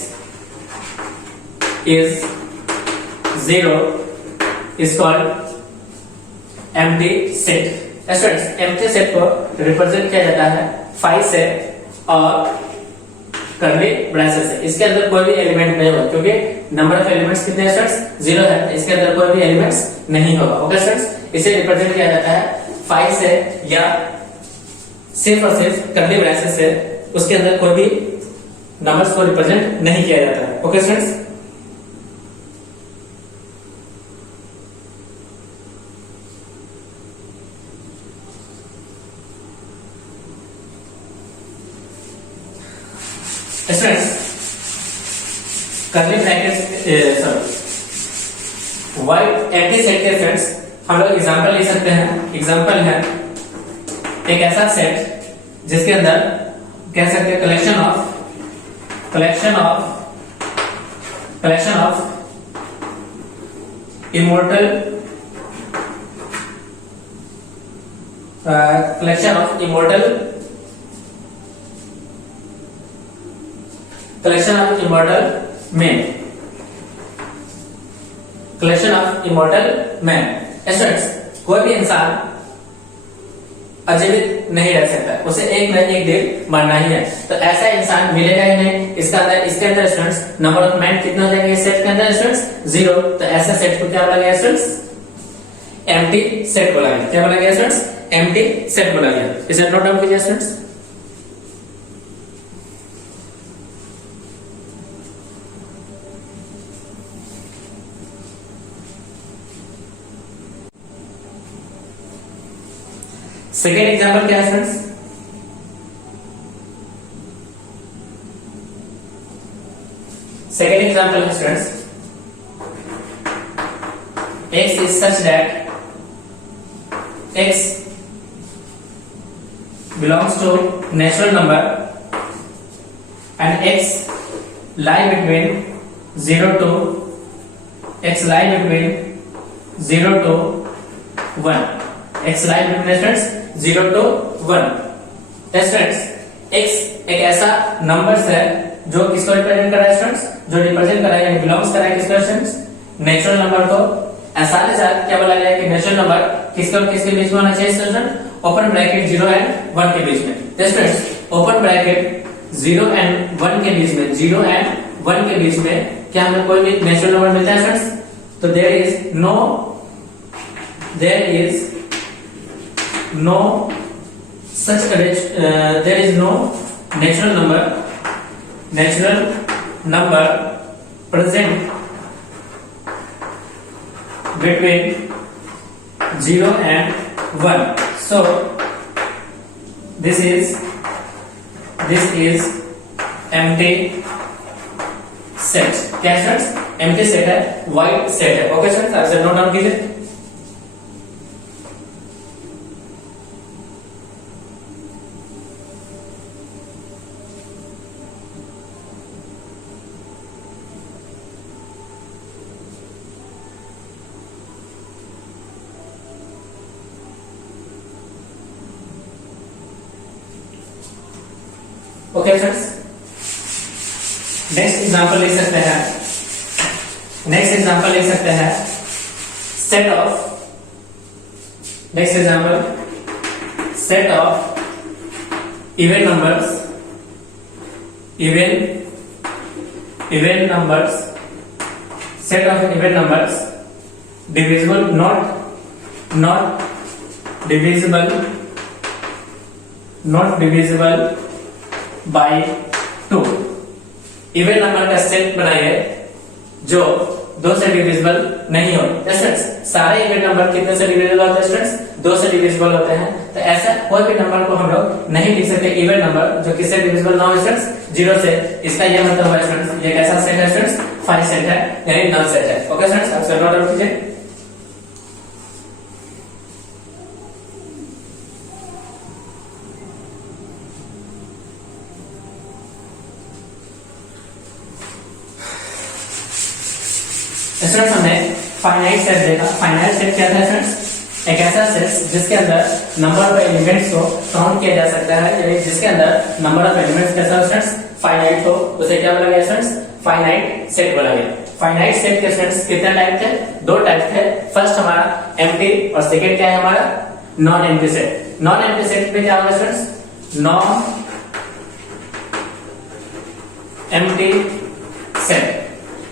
is 0 is called empty set. Students empty set को रिप्रेजेंट किया जाता है 5 से और कर्ली ब्रैकेट से। इसके अंदर कोई भी एलिमेंट नहीं होगा क्योंकि नंबर ऑफ एलिमेंट्स कितने हैं स्टूडेंट्स? 0 है। इसके अंदर कोई भी एलिमेंट्स नहीं होगा। ओके स्टूडेंट्स, इसे रिप्रेजेंट किया जाता है 5 से या सिर्फ और सिर्फ कर्ली ब्रैकेट से। उसके अंदर कोई भी नंबर्स को रिप्रेजेंट नहीं किया जाता है। Okay students, students curly bracket wide empty set के फ्रेंड्स हम लोग एग्जांपल ले सकते हैं। एग्जांपल है एक ऐसा सेट जिसके अंदर कह सकते हैं collection of immortal man. Students कोई भी इंसान अजीवित नहीं रह सकता, उसे एक न एक दिन मरना ही है। तो ऐसा इंसान मिलेगा ही नहीं। इसके अंदर स्टूडेंट्स नंबर ऑफ मैन कितना हो जाएगा इस सेट के अंदर स्टूडेंट्स? 0। तो ऐसा सेट को क्या बोला गया स्टूडेंट्स? एम्प्टी सेट बोला गया। क्या बोला गया स्टूडेंट्स? एम्प्टी सेट बोला गया। इसे नोट डाउन कीजिए स्टूडेंट्स। सेकेंड एग्जाम्पल क्या है स्टूडेंट्स? सेकेंड एग्जाम्पल है students, x is such that x belongs to natural number and x lie between 0 to 1. x lie between students 0 to 1. Students x एक ऐसा नंबर्स है जो किसको रिप्रेजेंट कर रहा है स्टूडेंट्स? जो रिप्रेजेंट कर रहा है यानी बिलोंग्स कर रहा है किसको स्टूडेंट्स? नेचुरल नंबर को। आसानी के साथ क्या बोला गया है कि नेचुरल नंबर किसके और किसके बीच में होना चाहिए स्टूडेंट? ओपन ब्रैकेट 0 एंड 1 के बीच में। स्टूडेंट्स ओपन ब्रैकेट 0 एंड 1 के बीच में, 0 एंड 1 के बीच में क्या हमें कोई भी नेचुरल नंबर मिलता है स्टूडेंट्स? तो there is no natural number present between 0 and 1. So this is empty set. क्या स्टूडेंट्स? empty set है, void set है। ओके स्टूडेंट्स, आप इसे नोट डाउन कीजिए। ओके फ्रेंड्स, नेक्स्ट एग्जांपल ले सकते हैं set of even numbers divisible not divisible by 2। Even number का सेट बनाइए जो 2 से डिविजिबल नहीं हो। सारे इवन नंबर कितने से डिविजिबल होते हैं स्टूडेंट्स? 2 से डिविजिबल होते हैं। तो ऐसा कोई भी नंबर को हम लोग नहीं लिख सकते इवन नंबर जो किससे डिविजिबल ना हो स्टूडेंट्स? 0 से। इसका यह मतलब है स्टूडेंट्स, ये कैसा सेट है स्टूडेंट्स? फाइव सेट है, यानी नल सेट है। ओके स्टूडेंट्स, आप नोट डाउन कीजिए। स्टूडेंट्स हमने फाइनाइट सेट देखा। फाइनाइट सेट क्या था स्टूडेंट्स? एक ऐसा सेट जिसके अंदर नंबर ऑफ एलिमेंट्स को काउंट किया जा सकता है, यानी जिसके अंदर नंबर ऑफ एलिमेंट्स कैसा हो स्टूडेंट्स? फाइनाइट हो, उसे क्या बोला गया स्टूडेंट्स? फाइनाइट सेट बोला गया। फाइनाइट सेट के स्टूडेंट्स कितने टाइप थे? 2 टाइप थे। फर्स्ट हमारा एम्प्टी और सेकंड क्या है हमारा? Non empty set. Non empty set में क्या होगा students? Non empty set.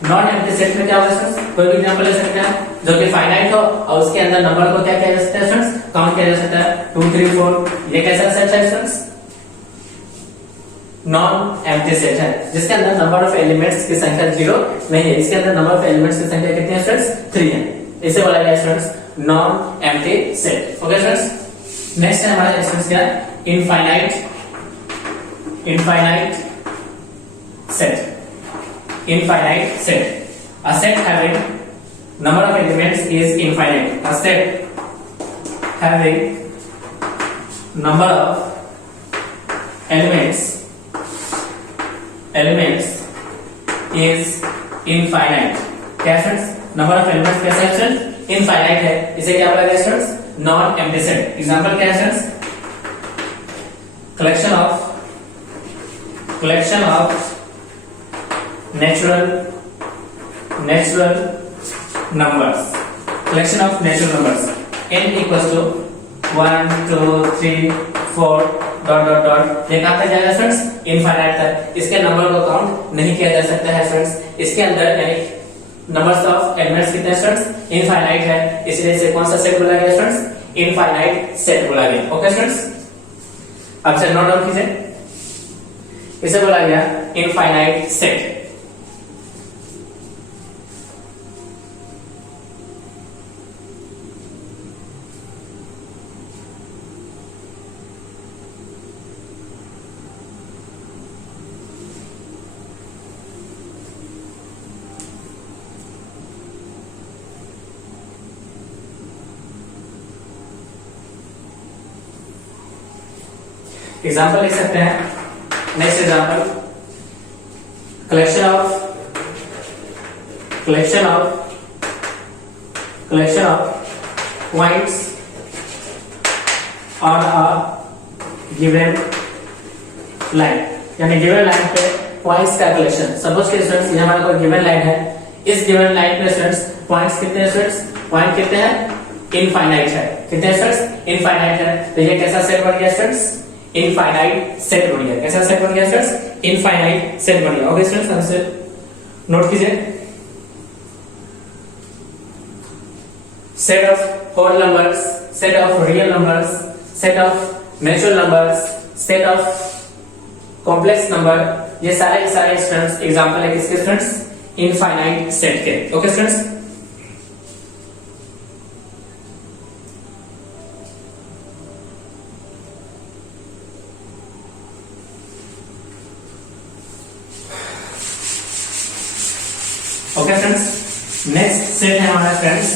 Non empty set में क्या होगा स्टूडेंट्स? कोई भी एग्जांपल ले सकते हैं जो कि फाइनाइट हो और उसके अंदर नंबर को क्या किया जा सकता है स्टूडेंट्स? काउंट किया जा सकता है 2 3 4। ये कैसा सेट है स्टूडेंट्स? नॉन एम्प्टी सेट है, जिसके अंदर नंबर ऑफ एलिमेंट्स की संख्या 0 नहीं है। इसके अंदर नंबर ऑफ एलिमेंट्स की संख्या कितनी है स्टूडेंट्स? 3 है। इसे बोला गया students non empty set. Okay students, next है हमारा स्टूडेंट्स क्या? Infinite set. Infinite set. A set having number of elements is infinite. A set having number of elements is infinite. क्या स्टूडेंट्स? नंबर ऑफ एलिमेंट्स कैसा है स्टूडेंट्स? इनफाइनाइट है। इसे क्या बोला गया students? Non empty set. Example क्या है students? collection of natural numbers. Collection of natural numbers. n equals to 1 2 3 4 dot dot dot. ये कहां तक जाएगा स्टूडेंट्स? इनफाइनाइट तक। इसके नंबर को काउंट नहीं किया जा सकता है स्टूडेंट्स। इसके अंदर यानी नंबर्स ऑफ एलिमेंट्स कितने स्टूडेंट्स, इनफाइनाइट है, इसलिए इसे कौन सा सेट बोला गया स्टूडेंट्स, इनफाइनाइट सेट बोला गया। ओके स्टूडेंट्स, अब से नोट डाउन कीजिए, इसे बोला गया इनफाइनाइट सेट। एग्जाम्पल लिख सकते हैं। Next example, collection of points on a given line, यानी गिवन लाइन पे पॉइंट्स का कलेक्शन। सपोज के स्टूडेंट्स, ये हमारा कोई गिवन लाइन है, इस गिवन लाइन पे स्टूडेंट्स पॉइंट्स कितने हैं स्टूडेंट्स, पॉइंट कितने हैं, इनफाइनाइट है। कितने स्टूडेंट्स, इनफाइनाइट है। तो ये कैसा सेट बन गया स्टूडेंट्स, इनफाइनाइट सेट बन गया। कैसा सेट बन गया स्टूडेंट्स, इनफाइनाइट सेट बन गया। ओके स्टूडेंट्स, हमसे नोट कीजिए, set of whole numbers, set of real numbers, set of natural numbers, set of complex number, ये सारे स्टूडेंट्स एग्जांपल है किसके स्टूडेंट्स, इनफाइनाइट सेट के। Okay students, okay friends, next set है हमारा फ्रेंड्स,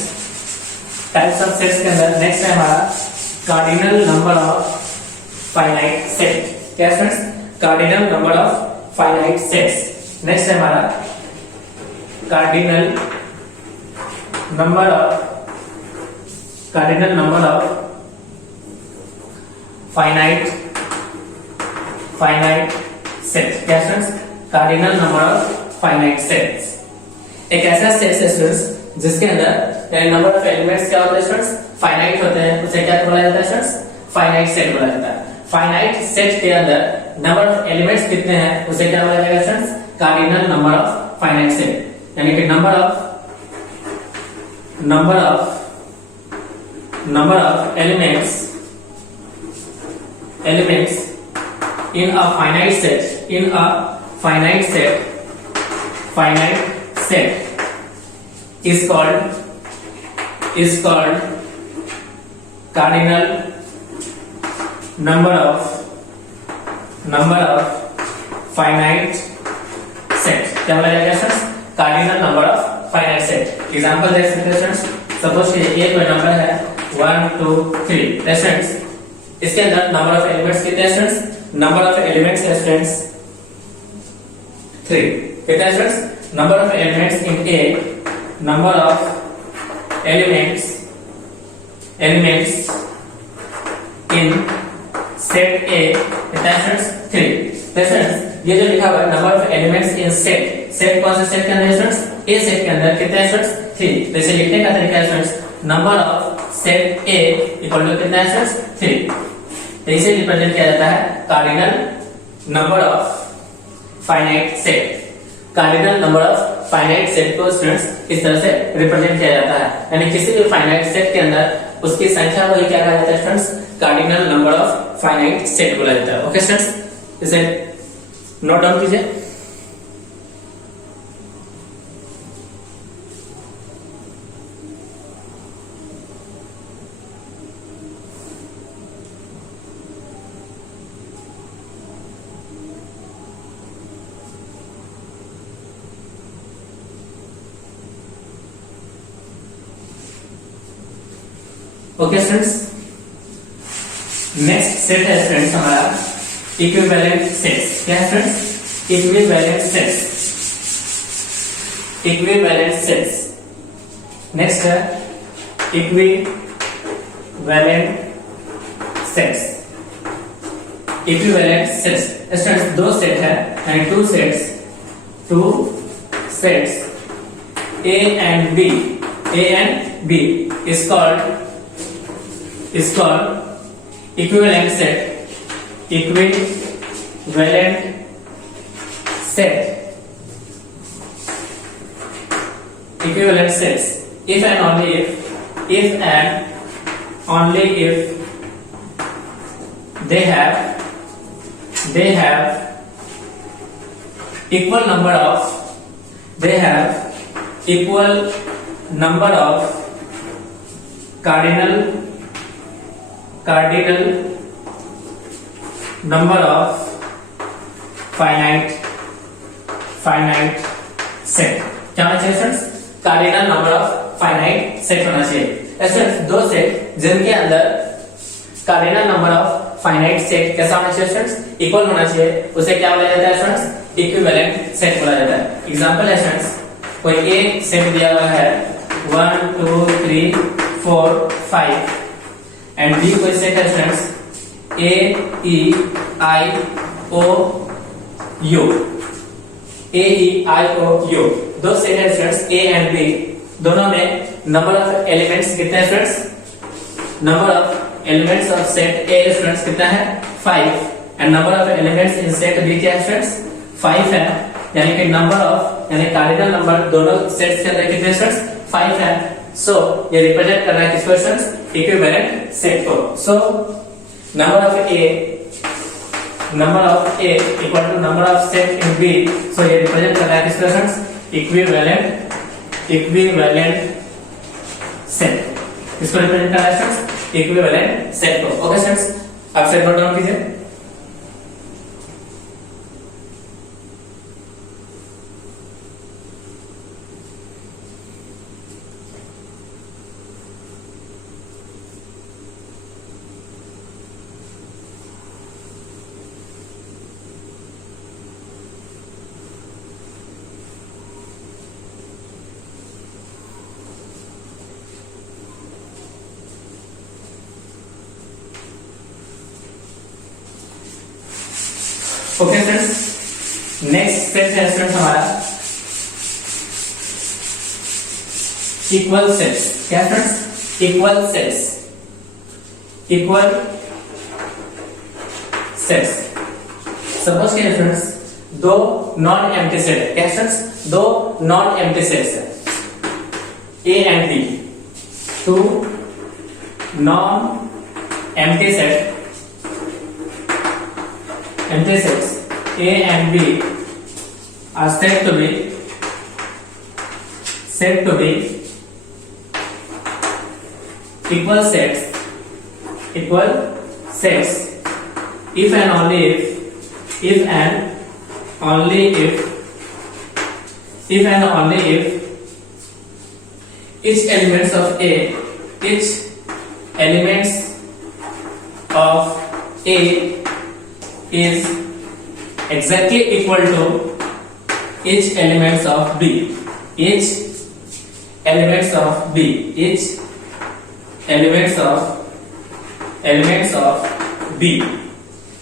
टाइप्स ऑफ सेट्स के अंदर नेक्स्ट है हमारा cardinal number of finite set. क्या friends, cardinal number of finite sets. Next है हमारा cardinal number of finite set. क्या friends, cardinal number of finite sets एक ऐसा सेट है स्टूडेंट्स जिसके अंदर नंबर ऑफ एलिमेंट्स क्या होते हैं स्टूडेंट्स, फाइनाइट होते हैं। उसे क्या बोला जाता है स्टूडेंट्स, फाइनाइट सेट बोला जाता है। फाइनाइट सेट के अंदर नंबर ऑफ एलिमेंट्स कितने हैं उसे क्या बोला जाएगा students, cardinal number of finite set. यानी कि number of elements in a finite set is called cardinal number of finite set। क्या बोला जाएगा students, cardinal number of finite set. Example देख सकते हैं स्टूडेंट्स, सपोज ये कोई नंबर है 1 2 3 स्टूडेंट्स, इसके अंदर नंबर ऑफ एलिमेंट्स कितने हैं स्टूडेंट्स, नंबर ऑफ एलिमेंट्स है स्टूडेंट्स 3। कितने students, number of elements in A, number of elements in set A, कितना स्टूडेंट्स 3। स्टूडेंट्स ये जो लिखा हुआ है number of elements in set कौन से सेट के अंदर स्टूडेंट्स, ए सेट के अंदर कितने स्टूडेंट्स 3। तो इसे लिखने का तरीका है students, number of set A equal to कितना स्टूडेंट्स 3। तो इसे रिप्रेजेंट किया जाता है cardinal number of finite set. Cardinal number of finite set को स्टूडेंट्स इस तरह से रिप्रेजेंट किया जाता है, यानी किसी भी फाइनाइट सेट के अंदर उसकी संख्या को क्या कहा जाता है students, cardinal number of finite set बोला जाता है। ओके स्टूडेंट्स, इसे नोट डाउन कीजिए। ओके स्टूडेंट्स, नेक्स्ट सेट है स्टूडेंट्स हमारा इक्विवेलेंट सेट्स। क्या है स्टूडेंट्स, इक्विवेलेंट सेट्स। नेक्स्ट है इक्विवेलेंट सेट्स। स्टूडेंट्स दो सेट है and two sets A and B is called equivalent set equivalent sets if and only if they have equal number of cardinal number of finite set। क्या होना चाहिए students? Cardinal number of finite set होना चाहिए। स्टूडेंट्स दो सेट जिनके अंदर cardinal number of finite set कैसा होना चाहिए स्टूडेंट्स? इक्वल होना चाहिए, उसे क्या बोला जाता है स्टूडेंट्स? इक्विवेलेंट सेट बोला जाता है। एग्जांपल है स्टूडेंट्स, कोई एक सेट दिया हुआ है 1 2 3 4 5 एंड बी कोई सेट है students A E I O U, A E I O U। दो सेट है स्टूडेंट्स A एंड B, दोनों में नंबर ऑफ एलिमेंट्स कितने हैं students? Number of elements of set A students कितना है? 5 and number of elements in set B क्या है स्टूडेंट्स? 5 है, यानी कि नंबर ऑफ यानी कार्डिनल नंबर दोनों सेट्स के अंदर कितने स्टूडेंट्स? 5 है। सो ये रिप्रेजेंट कर रहा है किसको स्टूडेंट्स? इक्विवेलेंट सेट को। सो number of A equal to number of set in B, so ये represent कर रहा है किसको स्टूडेंट्स? Equivalent set. किसको रिप्रेजेंट कर रहा है स्टूडेंट्स? इक्विवेलेंट सेट को। ओके स्टूडेंट्स, आप सेट नोट डाउन कीजिए। ओके फ्रेंड्स, नेक्स्ट सेट है स्टूडेंट्स हमारा इक्वल सेट्स। क्या फ्रेंड्स? Equal sets. सपोज के फ्रेंड्स दो नॉन एम्प्टी सेट है। क्या स्टूडेंट्स? दो नॉन एम्प्टी सेट्स है A and B। Two non empty set empty sets A and B are said to be equal sets if and only if each elements of A is exactly equal to each elements of B। each elements of B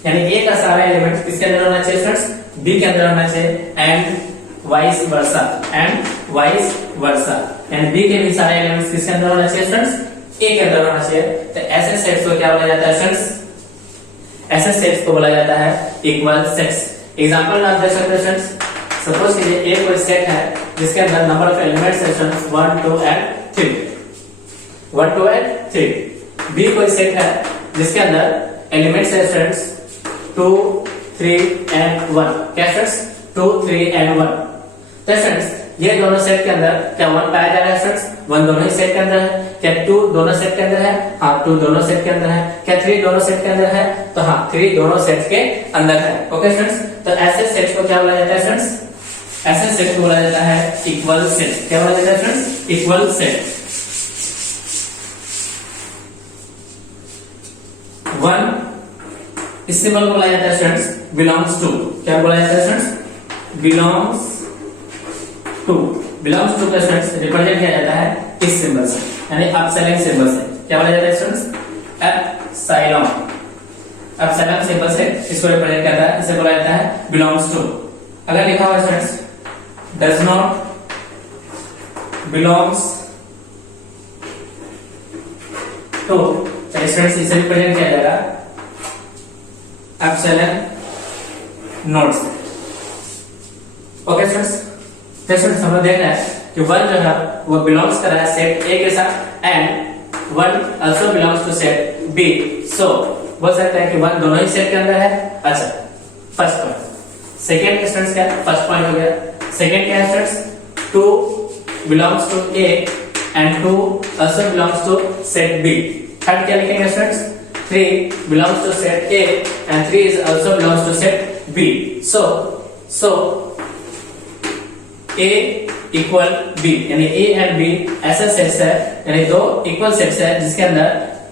यानी A का सारा एलिमेंट किसके अंदर होना चाहिए स्टूडेंट्स? B के अंदर होना चाहिए and vice versa and B के भी सारे एलिमेंट्स किसके अंदर होना चाहिए स्टूडेंट्स? A के अंदर होना चाहिए। तो ऐसे सेट्स को क्या बोला जाता है स्टूडेंट्स? ऐसे सेट्स को बोला जाता है इक्वल सेट्स। एग्जांपल आप देख सकते हैं स्टूडेंट्स, सपोज कीजिए एक कोई सेट है जिसके अंदर नंबर ऑफ एलिमेंट्स है स्टूडेंट्स 1 2 and 3। B कोई सेट है जिसके अंदर एलिमेंट्स है स्टूडेंट्स 2 3 and 1। क्या स्टूडेंट्स? 2 3 and 1। तो स्टूडेंट्स ये दोनों सेट के अंदर क्या 1 पाया जा रहा है स्टूडेंट्स? 1 दोनों ही सेट के अंदर है। क्या 2 दोनों सेट के अंदर है? हाँ 2 दोनों सेट के अंदर है। क्या 3 दोनों सेट के अंदर है? तो हाँ 3 दोनों सेट के अंदर है। ओके स्टूडेंट्स, तो ऐसे सेट को क्या बोला जाता है स्टूडेंट्स? ऐसे सेट को बोला जाता है इक्वल सेट। क्या बोला जाता है स्टूडेंट्स? Equal set. 1 इस सिंबल को बोला जाता है स्टूडेंट्स बिलोंग्स टू। क्या बोला जाता है स्टूडेंट्स? बिलोंग्स टू का स्टूडेंट्स रिप्रेजेंट किया जाता है इस सिंबल से, यानी अपसाइलम सिंबल से। क्या बोला जाता है स्टूडेंट्स? एप्सिलॉन सिंबल से इसको रिप्रेजेंट करता है, इसे बोला जाता है बिलोंग्स टू। अगर लिखा हुआ students does not belongs to, students इसे रिप्रेजेंट किया जाएगा एप्सिलॉन नोट से। ओके स्टूडेंट्स, हम लोग देख रहे हैं कि वन जो है वो बिलोंग्स कर रहा है सेट ए के साथ and one also belongs to set B. So बोल सकते हैं कि वन दोनों ही सेट के अंदर है। अच्छा, फर्स्ट पॉइंट। सेकेंड स्टूडेंट्स क्या, फर्स्ट पॉइंट हो गया। सेकेंड क्या है students, 2 belongs to A and 2 also belongs to set B. Third क्या लिखेंगे students, 3 belongs to set A and 3 is also belongs to set B. So A equal B, यानी A and B ऐसा सेट्स है, यानी दो इक्वल सेट्स है जिसके अंदर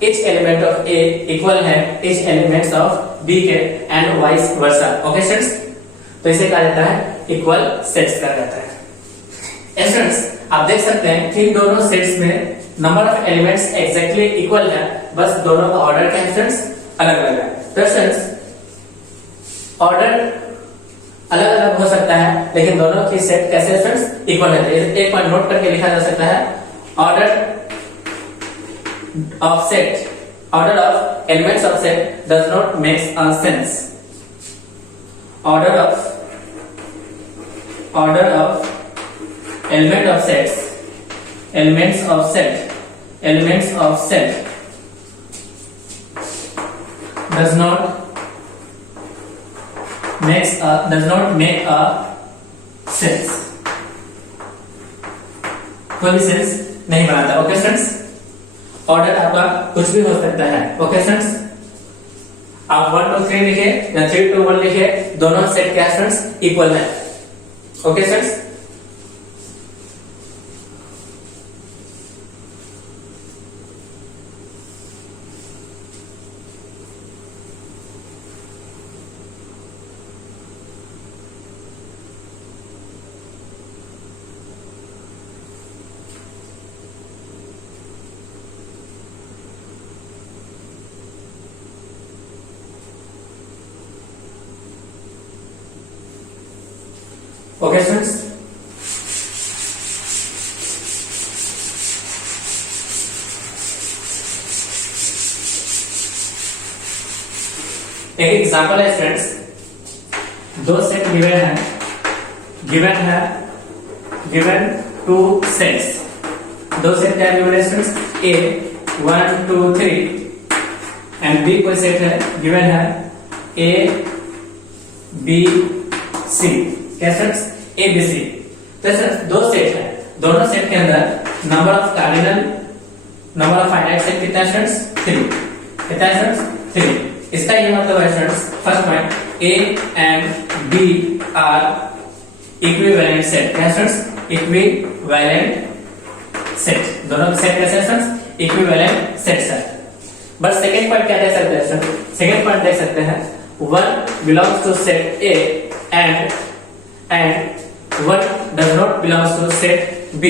each element of A equal है each elements of B के and vice versa. Okay students, तो इसे कहा जाता है इक्वल सेट्स कहा जाता है। स्टूडेंट्स आप देख सकते हैं कि दोनों सेट्स में number of elements exactly equal है, बस दोनों का ऑर्डर क्या है स्टूडेंट्स, अलग अलग है। तो स्टूडेंट्स ऑर्डर अलग अलग हो सकता है लेकिन दोनों की सेट कैसे स्टूडेंट्स इक्वल है। एक पॉइंट नोट करके लिखा जा सकता है, order of set, order of elements of set does not makes sense. Order of element of sets, elements of set does not make a sense, कोई भी सेंस नहीं बनाता। ओके स्टूडेंट्स, ऑर्डर आपका कुछ भी हो सकता है। ओके स्टूडेंट्स, आप 1 2 3 लिखे या 3 2 1 लिखे, दोनों सेट क्या स्टूडेंट्स इक्वल है। ओके स्टूडेंट्स, ओके स्टूडेंट्स, एक एग्जांपल है स्टूडेंट्स, दो सेट गिवन टू सेट्स, दो सेट क्या गिवन है स्टूडेंट्स, ए 1 2 3 एंड बी कोई सेट है गिवन है ए बी सी। क्या स्टूडेंट्स, ए बी सी। तो स्टूडेंट्स दो सेट है, दोनों सेट के अंदर नंबर ऑफ फाइनाइट सेट कितना है स्टूडेंट्स, 3। कितना है स्टूडेंट्स, 3। इसका ये मतलब है students, first point, A and B are equivalent set. क्या स्टूडेंट्स, इक्विवेलेंट सेट, दोनों सेट कैसे है स्टूडेंट्स, इक्विवेलेंट सेट्स है। बस सेकंड पॉइंट क्या देख सकते हैं स्टूडेंट्स, सेकंड पॉइंट देख सकते हैं, 1 belongs to set A and 1 does not belongs to set B,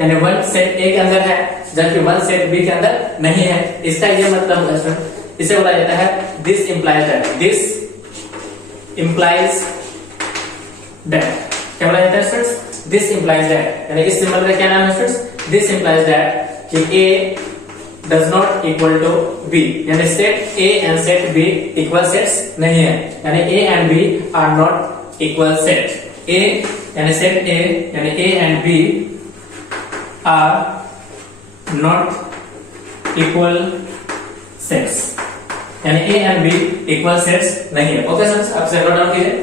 यानी 1 सेट A के अंदर है जबकि 1 सेट B के अंदर नहीं है। इसका ये मतलब है, इसे बोला जाता है this implies that। क्या बोला जाता है स्टूडेंट्स, this implies that, यानी इस सिंबल का क्या नाम है स्टूडेंट्स, this implies that कि A does not equal to B, यानी set A and set B equal sets नहीं है, यानी A and B are not equal set. A यानी सेट A यानी A and B are not equal sets, यानी A and B equal sets नहीं है। ओके सर, आप से नोट डाउन कीजिए।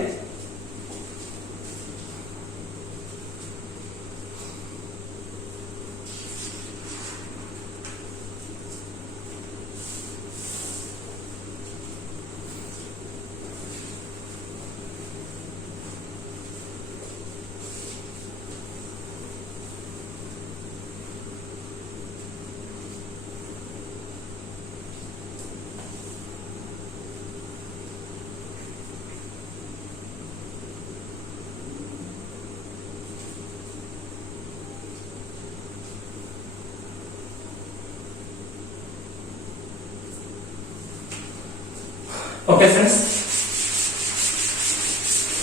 ओके फ्रेंड्स,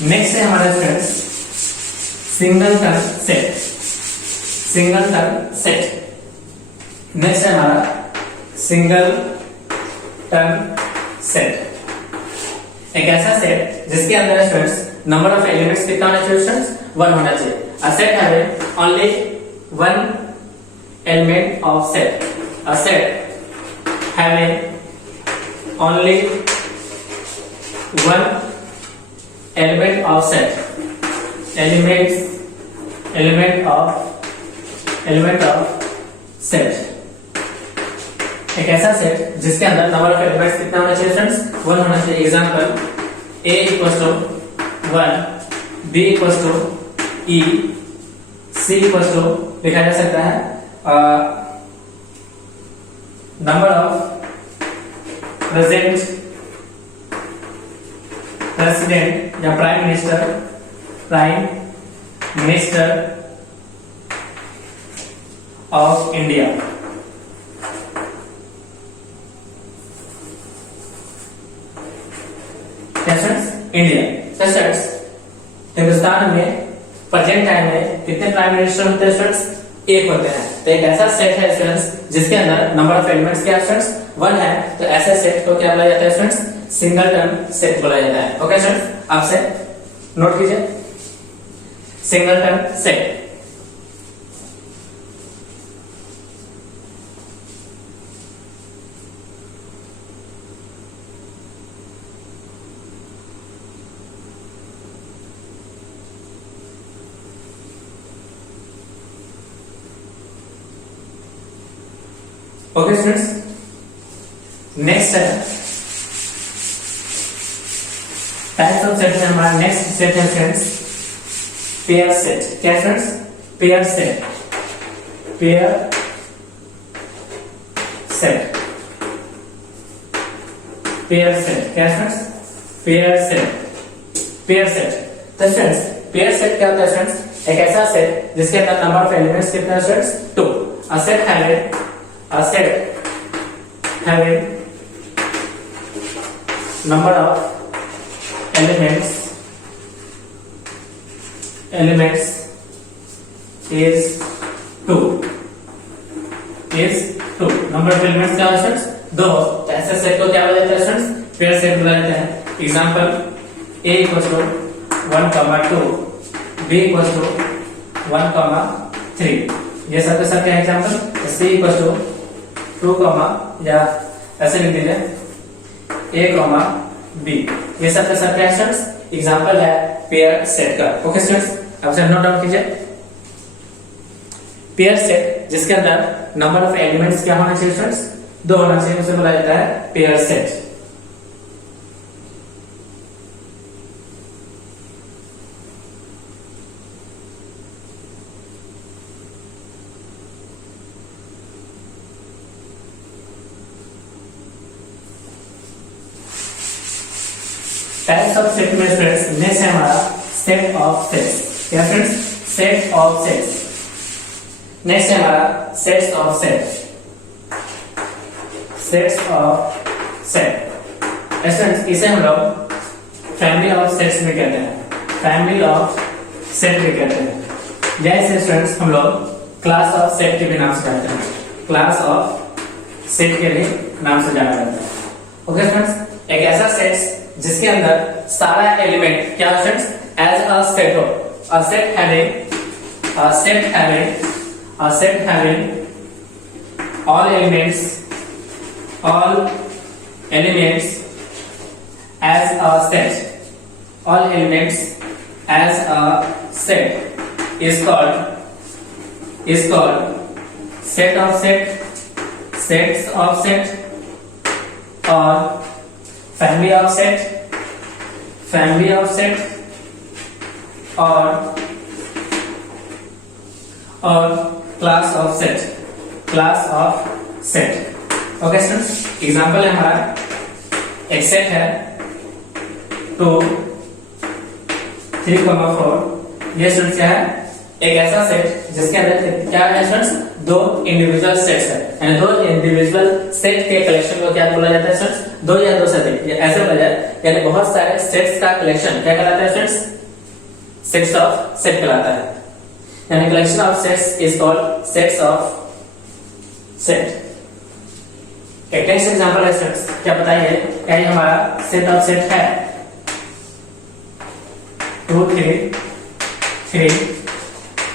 नेक्स्ट है हमारा फ्रेंड्स सिंगलटन सेट। नेक्स्ट है हमारा सिंगलटन सेट। एक ऐसा सेट जिसके अंदर स्टूडेंट्स नंबर ऑफ एलिमेंट्स कितना होना चाहिए स्टूडेंट्स 1 होना चाहिए। A set having only one element of set, a set having only one element of set, element of set, एक ऐसा सेट जिसके अंदर नंबर ऑफ एलिमेंट्स कितना होना चाहिए फ्रेंड्स 1 होना चाहिए। Example a equals to 1, b equals to e, c equals to लिखा जा सकता है नंबर ऑफ प्रेसिडेंट या prime minister of India. India. Hindustan में प्रेजेंट टाइम में कितने प्राइम मिनिस्टर होते हैं स्टूडेंट्स? एक होते हैं। तो एक ऐसा सेट है स्टूडेंट्स जिसके अंदर नंबर ऑफ एलिमेंट्स क्या है स्टूडेंट्स 1 है, तो ऐसे सेट को क्या बोला जाता है स्टूडेंट्स सिंगलटन सेट बोला जाता है। ओके स्टूडेंट्स, आपसे नोट कीजिए singleton set. Okay students, next है टाइप्स ऑफ सेट में हमारा नेक्स्ट सेट है फ्रेंड्स पेयर सेट। क्या friends? Pair set, pair set, pair set. क्या friends? Pair set, pair set. तो फ्रेंड्स पेयर सेट क्या होता है फ्रेंड्स? एक ऐसा सेट जिसके अंदर नंबर ऑफ एलिमेंट्स कितने हैं friends 2। A set having number of elements is 2 number of elements क्या है स्टूडेंट्स 2। तो ऐसे सेट को क्या बोला जाता है स्टूडेंट्स पेयर सेट बोला जाता है। Example a equals to 1, 2, b equals to 1, 3। ये सब के सब क्या है एग्जांपल? c इक्वल्स टू 2, या ऐसे लिख दीजिए a, b। ये सब के सब क्या है एग्जांपल है पेयर सेट का। ओके स्टूडेंट्स, अब से नोट डाउन कीजिए पेयर सेट जिसके अंदर नंबर ऑफ एलिमेंट्स क्या होना चाहिए स्टूडेंट्स 2 होना चाहिए, उसे बोला जाता है pair set. Types of set में फ्रेंड्स नेक्स्ट है हमारा सेट ऑफ सेट्स। क्या friends? Set of sets. Next है हमारा sets of set, sets of set. Students इसे हम लोग फैमिली ऑफ सेट्स में कहते हैं, फैमिली ऑफ सेट भी कहते हैं। जैसे स्टूडेंट्स हम लोग क्लास ऑफ सेट के भी नाम से जानते हैं, क्लास ऑफ सेट के भी नाम से जाना जाता है। ओके स्टूडेंट्स, एक ऐसा सेट जिसके अंदर सारा एलिमेंट क्या है फ्रेंड्स एज अ सेट हो, a set having all elements as a set, all elements as a set is called set of set, sets of set, or family of set, or class of set, okay students, example है हमारा एक सेट है 2, 3, 4। ये स्टूडेंट्स क्या है? एक ऐसा सेट जिसके अंदर क्या है स्टूडेंट्स 2 इंडिविजुअल सेट्स है, यानी 2 इंडिविजुअल सेट के कलेक्शन को क्या बोला जाता है स्टूडेंट्स 2 या 2 से अधिक, ऐसे बोला जाए, यानी बहुत सारे सेट्स का कलेक्शन क्या कहलाता है स्टूडेंट्स? सेट्स ऑफ सेट कहलाता है, यानी collection of sets is called sets of set. एक नेक्स्ट एग्जांपल है स्टूडेंट्स, क्या बताइए क्या ये हमारा सेट ऑफ सेट है? 2 3 3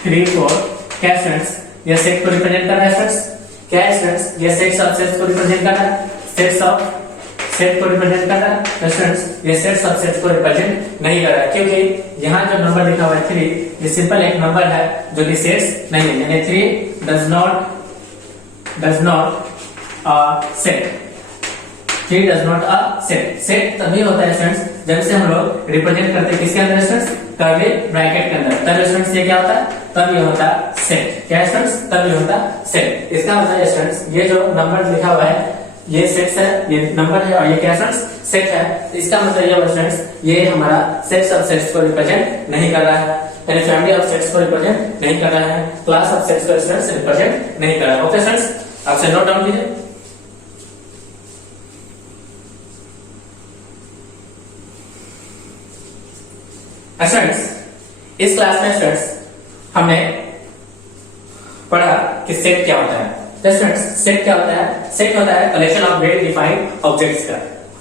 3 4। क्या स्टूडेंट्स ये सेट को रिप्रेजेंट कर रहा है स्टूडेंट्स, क्या है स्टूडेंट्स ये सेट्स ऑफ सेट्स को रिप्रेजेंट कर रहा है, सेट्स ऑफ सेट को रिप्रेजेंट कर रहा है। तो स्टूडेंट्स ये सेट्स ऑफ सेट्स को रिप्रेजेंट नहीं कर रहा है, क्योंकि यहाँ जो नंबर लिखा हुआ है 3 ये सिंपल एक नंबर है जो कि सेट्स नहीं है, यानी 3 does not set, 3 does not a set. Set तभी होता है स्टूडेंट्स जब से हम लोग रिप्रेजेंट करते हैं किसके अंदर स्टूडेंट्स, कर्ली ब्रैकेट के अंदर, तब स्टूडेंट्स ये क्या होता है, तब ये होता है सेट। क्या है स्टूडेंट्स, तब ये होता है सेट। इसका मतलब है स्टूडेंट्स ये जो नंबर लिखा हुआ है ये सेट्स है, ये नंबर है और ये क्या स्टूडेंट्स सेट है। इसका मतलब ये हुआ स्टूडेंट्स ये हमारा सेट्स ऑफ सेट्स को रिप्रेजेंट नहीं कर रहा है, यानी फैमिली ऑफ सेट्स को रिप्रेजेंट नहीं कर रहा है, क्लास ऑफ सेट्स को स्टूडेंट्स रिप्रेजेंट नहीं कर रहा है। ओके स्टूडेंट्स, आपसे नोट डाउन कीजिए। स्टूडेंट्स इस क्लास में स्टूडेंट्स हमने पढ़ा कि सेट क्या होता है। तो स्टूडेंट्स सेट क्या होता है, सेट होता है collection of well defined objects का।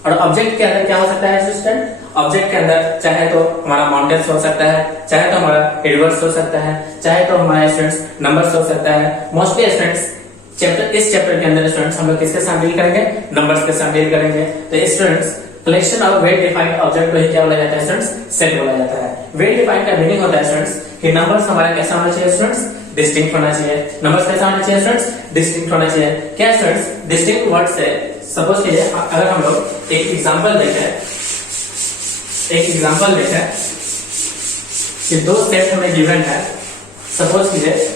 और ऑब्जेक्ट के अंदर क्या हो सकता है स्टूडेंट, ऑब्जेक्ट के अंदर चाहे तो हमारा माउंटेन्स हो सकता है, चाहे तो हमारा रिवर्स हो सकता है, चाहे तो हमारा स्टूडेंट्स नंबर्स हो सकता है। मोस्टली स्टूडेंट्स इस चैप्टर के अंदर स्टूडेंट्स हम लोग किसके साथ डील करेंगे, नंबर्स के साथ डील करेंगे। तो students collection of well defined object को ही क्या बोला जाता है स्टूडेंट्स, सेट बोला जाता है। वेल डिफाइंड का मीनिंग होता है स्टूडेंट्स कि नंबर्स हमारा कैसा होना चाहिए स्टूडेंट्स, डिस्टिंक्ट होना चाहिए। नंबर्स कैसा होना चाहिए स्टूडेंट्स, डिस्टिंक्ट होना चाहिए। क्या स्टूडेंट्स डिस्टिंक्ट वर्ड से सपोज कीजिए अगर हम लोग एक एग्जांपल देखें कि दो सेट हमें गिवन है, सपोज कीजिए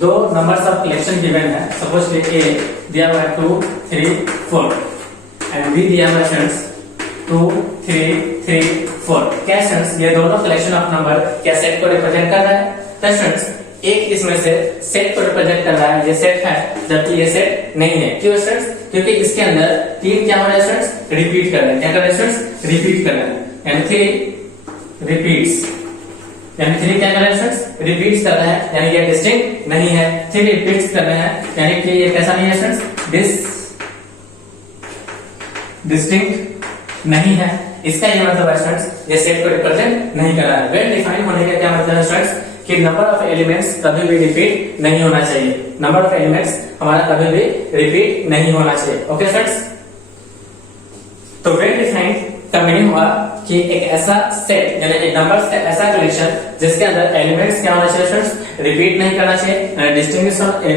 दो नंबर्स ऑफ कलेक्शन गिवन है, सपोज कीजिए ए दिया हुआ है 2 3 4 एंड बी दिया हुआ है स्टूडेंट्स 2 3 3 4। क्या स्टूडेंट्स ये दोनों कलेक्शन ऑफ नंबर क्या सेट को रिप्रेजेंट कर रहा है, तो स्टूडेंट्स एक इसमें से सेट को रिप्रेजेंट कर रहा है, ये सेट है जबकि ये सेट नहीं है। क्यों स्टूडेंट्स, क्योंकि इसके अंदर 3 क्या हो रहा है स्टूडेंट्स, रिपीट कर रहे हैं। क्या कर रहे हैं स्टूडेंट्स, रिपीट कर रहे हैं, यानी 3 रिपीट्स, यानी 3 क्या कर रहे हैं स्टूडेंट्स, रिपीट्स कर रहे हैं, यानी ये डिस्टिंक्ट नहीं है। 3 रिपीट्स कर रहे हैं यानी कि ये कैसा नहीं है स्टूडेंट्स, डिस्टिंक्ट नहीं है। इसका ये मतलब है स्टूडेंट्स ये सेट को रिप्रेजेंट नहीं कर रहा है। वेल डिफाइंड होने का क्या मतलब है स्टूडेंट्स कि नंबर ऑफ एलिमेंट्स कभी भी रिपीट नहीं होना चाहिए, नंबर ऑफ एलिमेंट्स हमारा कभी भी रिपीट नहीं होना चाहिए। ओके स्टूडेंट्स, तो वेल डिफाइंड का मीनिंग हुआ कि एक ऐसा सेट यानी एक नंबर्स का ऐसा कलेक्शन जिसके अंदर एलिमेंट्स क्या होना चाहिए स्टूडेंट्स, रिपीट नहीं करना चाहिए,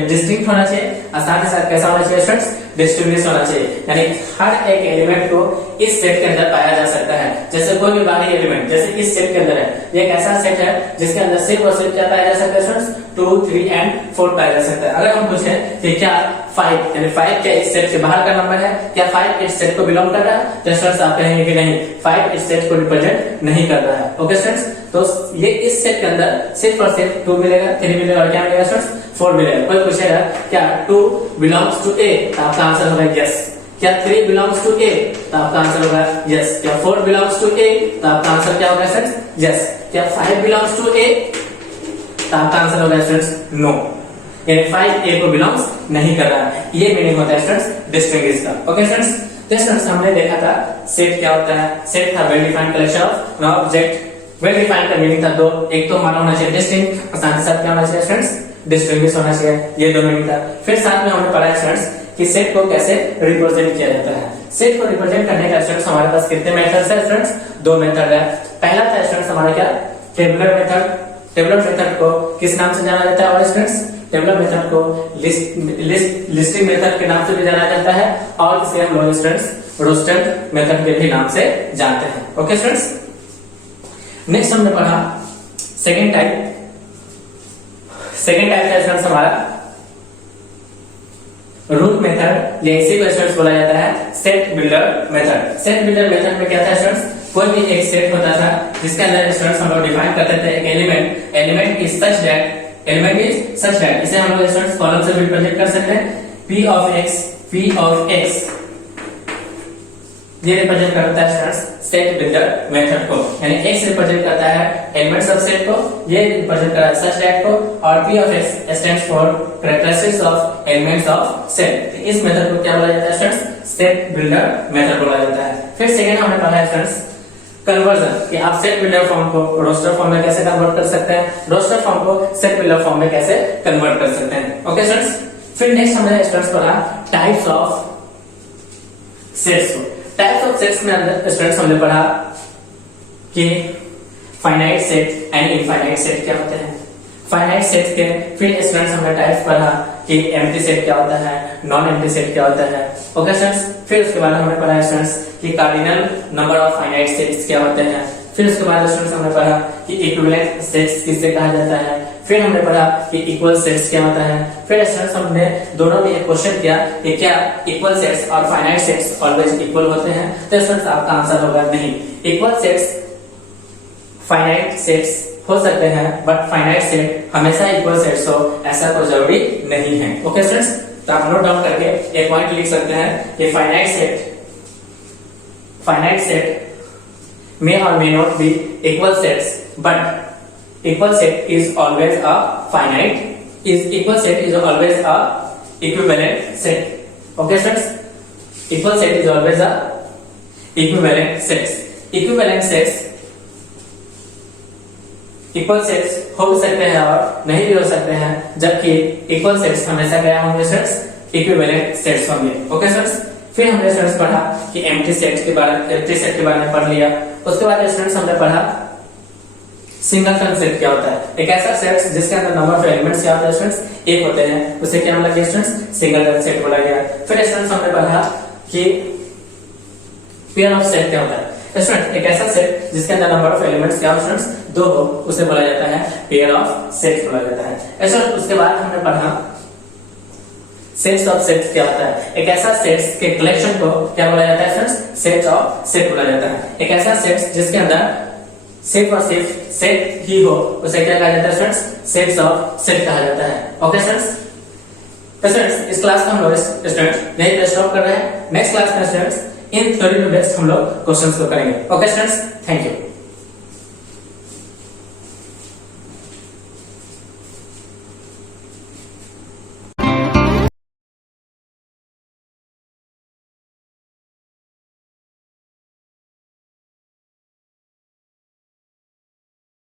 डिस्टिंक्ट होना चाहिए, और साथ ही साथ कैसा होना चाहिए स्टूडेंट्स, डिस्टिंग्विश होना चाहिए। यानी हर एक एलिमेंट को इस सेट के अंदर पाया जा सकता है। जैसे कोई भी बाहरी एलिमेंट जैसे इस सेट के अंदर है, ये एक ऐसा सेट है जिसके अंदर सिर्फ और सिर्फ क्या पाया जा सकता है स्टूडेंट्स, 2 3 एंड 4 पाया जा सकता है। अगर हम पूछें कि क्या 5 यानी 5 क्या इस सेट के बाहर का नंबर है, क्या 5 इस सेट को बिलोंग कर रहा है, तो स्टूडेंट्स आप कहेंगे कि नहीं 5 इस सेट को रिप्रेजेंट नहीं कर रहा है। ओके स्टूडेंट्स, तो ये इस सेट के अंदर सिर्फ और सिर्फ 2 मिलेगा, 3 मिलेगा और क्या मिलेगा स्टूडेंट्स, 4 मिलेगा। कोई पूछेगा क्या 2 बिलोंग्स टू ए, तो आपका आंसर होगा यस। क्या 3 बिलोंग्स टू ए, तो आपका आंसर होगा यस। क्या 4 बिलोंग्स टू ए, तो आपका आंसर क्या होगा स्टूडेंट्स, यस। क्या 5 बिलोंग्स टू ए, तो आपका आंसर होगा स्टूडेंट्स नो, यानी 5 ए को बिलोंग्स नहीं कर रहा है। ये मीनिंग होता है स्टूडेंट्स डिस्टिंग्विश का। ओके स्टूडेंट्स, तो स्टूडेंट्स हमने देखा था सेट क्या होता है। सेट था well defined collection of object. Well defined का मीनिंग था 2, एक तो हमारा होना चाहिए डिस्टिंक्ट और साथ ही साथ क्या होना चाहिए स्टूडेंट्स, डिस्टिंग्विश होना चाहिए। ये दो मीनिंग था। फिर साथ में हमने पढ़ा स्टूडेंट्स कि सेट को कैसे रिप्रेजेंट किया जाता है। सेट को रिप्रेजेंट करने का स्टूडेंट्स हमारे पास कितने मेथड्स है स्टूडेंट्स, 2 मेथड है। पहला था स्टूडेंट्स हमारा क्या, टेबुलर मेथड। टेबुलर मेथड को किस नाम से जाना जाता है और स्टूडेंट्स, टेबुलर मेथड को लिस्टिंग मेथड के नाम से भी जाना जाता है और इसे हम लोग स्टूडेंट्स रोस्टेड मेथड के भी नाम से जानते हैं। ओके स्टूडेंट्स, नेक्स्ट हमने पढ़ा सेकेंड टाइप। सेकेंड टाइप का स्टूडेंट्स हमारा रूट मेथड, या इसी को स्टूडेंट्स बोला जाता है set builder method. Set builder method में क्या था स्टूडेंट्स, कोई भी एक सेट होता था जिसके अंदर स्टूडेंट्स हम लोग डिफाइन करते थे एक एलिमेंट इज सच दैट इसे हम लोग स्टूडेंट्स कॉलम से रिप्रेजेंट कर सकते हैं। p ऑफ x ये रिप्रेजेंट करता है स्टूडेंट्स सेट बिल्डर मेथड को, यानी x रिप्रेजेंट करता है एलिमेंट्स ऑफ सेट को, ये रिप्रेजेंट कर रहा है सच दैट को, और p of x stands for characteristics of elements of set. इस मेथड को क्या बोला जाता है स्टूडेंट्स, सेट बिल्डर मेथड बोला जाता है। फिर सेकंड हमने पढ़ा है स्टूडेंट्स कन्वर्जन कि आप सेट बिल्डर फॉर्म को रोस्टर फॉर्म में कैसे कन्वर्ट कर सकते हैं, रोस्टर फॉर्म को सेट बिल्डर फॉर्म में कैसे कन्वर्ट कर सकते हैं। ओके स्टूडेंट्स, फिर नेक्स्ट हमने स्टूडेंट्स पढ़ा टाइप्स ऑफ सेट्स को। टाइप्स ऑफ सेट्स में अंदर स्टूडेंट्स हमने पढ़ा कि finite set and infinite set क्या होते हैं। फाइनाइट सेट के फिर स्टूडेंट्स हमने टाइप्स पढ़ा कि एम्प्टी सेट क्या होता है, नॉन एम्प्टी सेट क्या होता है। ओके स्टूडेंट्स, फिर उसके बाद हमने पढ़ा स्टूडेंट्स कि cardinal number of finite sets क्या होते हैं। फिर उसके बाद स्टूडेंट्स हमने पढ़ा कि इक्विवेलेंट सेट्स किसे कहा जाता है। फिर हमने पढ़ा कि इक्वल सेट्स क्या होता है। फिर स्टूडेंट्स हमने दोनों में एक क्वेश्चन किया कि क्या इक्वल सेट्स और फाइनाइट सेट्स ऑलवेज इक्वल होते हैं, तो स्टूडेंट्स आपका आंसर होगा नहीं। इक्वल सेट्स फाइनाइट सेट्स हो सकते हैं बट फाइनाइट सेट हमेशा इक्वल सेट्स हो ऐसा कोई जरूरी नहीं है। ओके स्टूडेंट्स, तो आप नोट डाउन करके एक पॉइंट लिख सकते हैं कि finite set may or may not be equal sets, but equal set is always a finite, equal set is always a equivalent set. Okay students, equal set is always a equivalent sets. Equal sets हो भी सकते हैं और नहीं भी हो सकते हैं, जबकि इक्वल सेट्स हमेशा क्या होंगे स्टूडेंट्स, इक्विवेलेंट सेट्स होंगे। ओके स्टूडेंट्स, फिर हमने स्टूडेंट्स पढ़ा कि एम्प्टी सेट के बारे में पढ़ लिया। उसके बाद स्टूडेंट्स हमने पढ़ा सिंगलटन सेट क्या होता है। एक ऐसा सेट जिसके अंदर नंबर ऑफ एलिमेंट्स क्या होता है स्टूडेंट्स, एक होते हैं, उसे क्या बोला गया स्टूडेंट्स, सिंगलटन सेट बोला गया। फिर स्टूडेंट्स हमने पढ़ा कि पेयर ऑफ सेट क्या होता है। स्टूडेंट एक ऐसा सेट जिसके अंदर नंबर ऑफ एलिमेंट्स क्या हो स्टूडेंट्स, दो हो, उसे बोला जाता है पेयर ऑफ सेट बोला जाता है। स्टूडेंट उसके बाद हमने पढ़ा सेट्स ऑफ सेट्स क्या होता है। एक ऐसा सेट्स के कलेक्शन को क्या बोला जाता है स्टूडेंट्स, सेट ऑफ सेट बोला जाता है। एक ऐसा सेट्स जिसके अंदर सिर्फ और सिर्फ सेट ही हो उसे क्या कहा जाता है स्टूडेंट्स, सेट्स ऑफ सेट कहा जाता है। ओके स्टूडेंट्स, तो स्टूडेंट्स इस क्लास को हम लोग स्टूडेंट यहीं पे स्टॉप कर रहे हैं। नेक्स्ट क्लास में स्टूडेंट्स इन थ्योरी में बेस्ड हम लोग क्वेश्चंस को करेंगे। Okay students, thank you.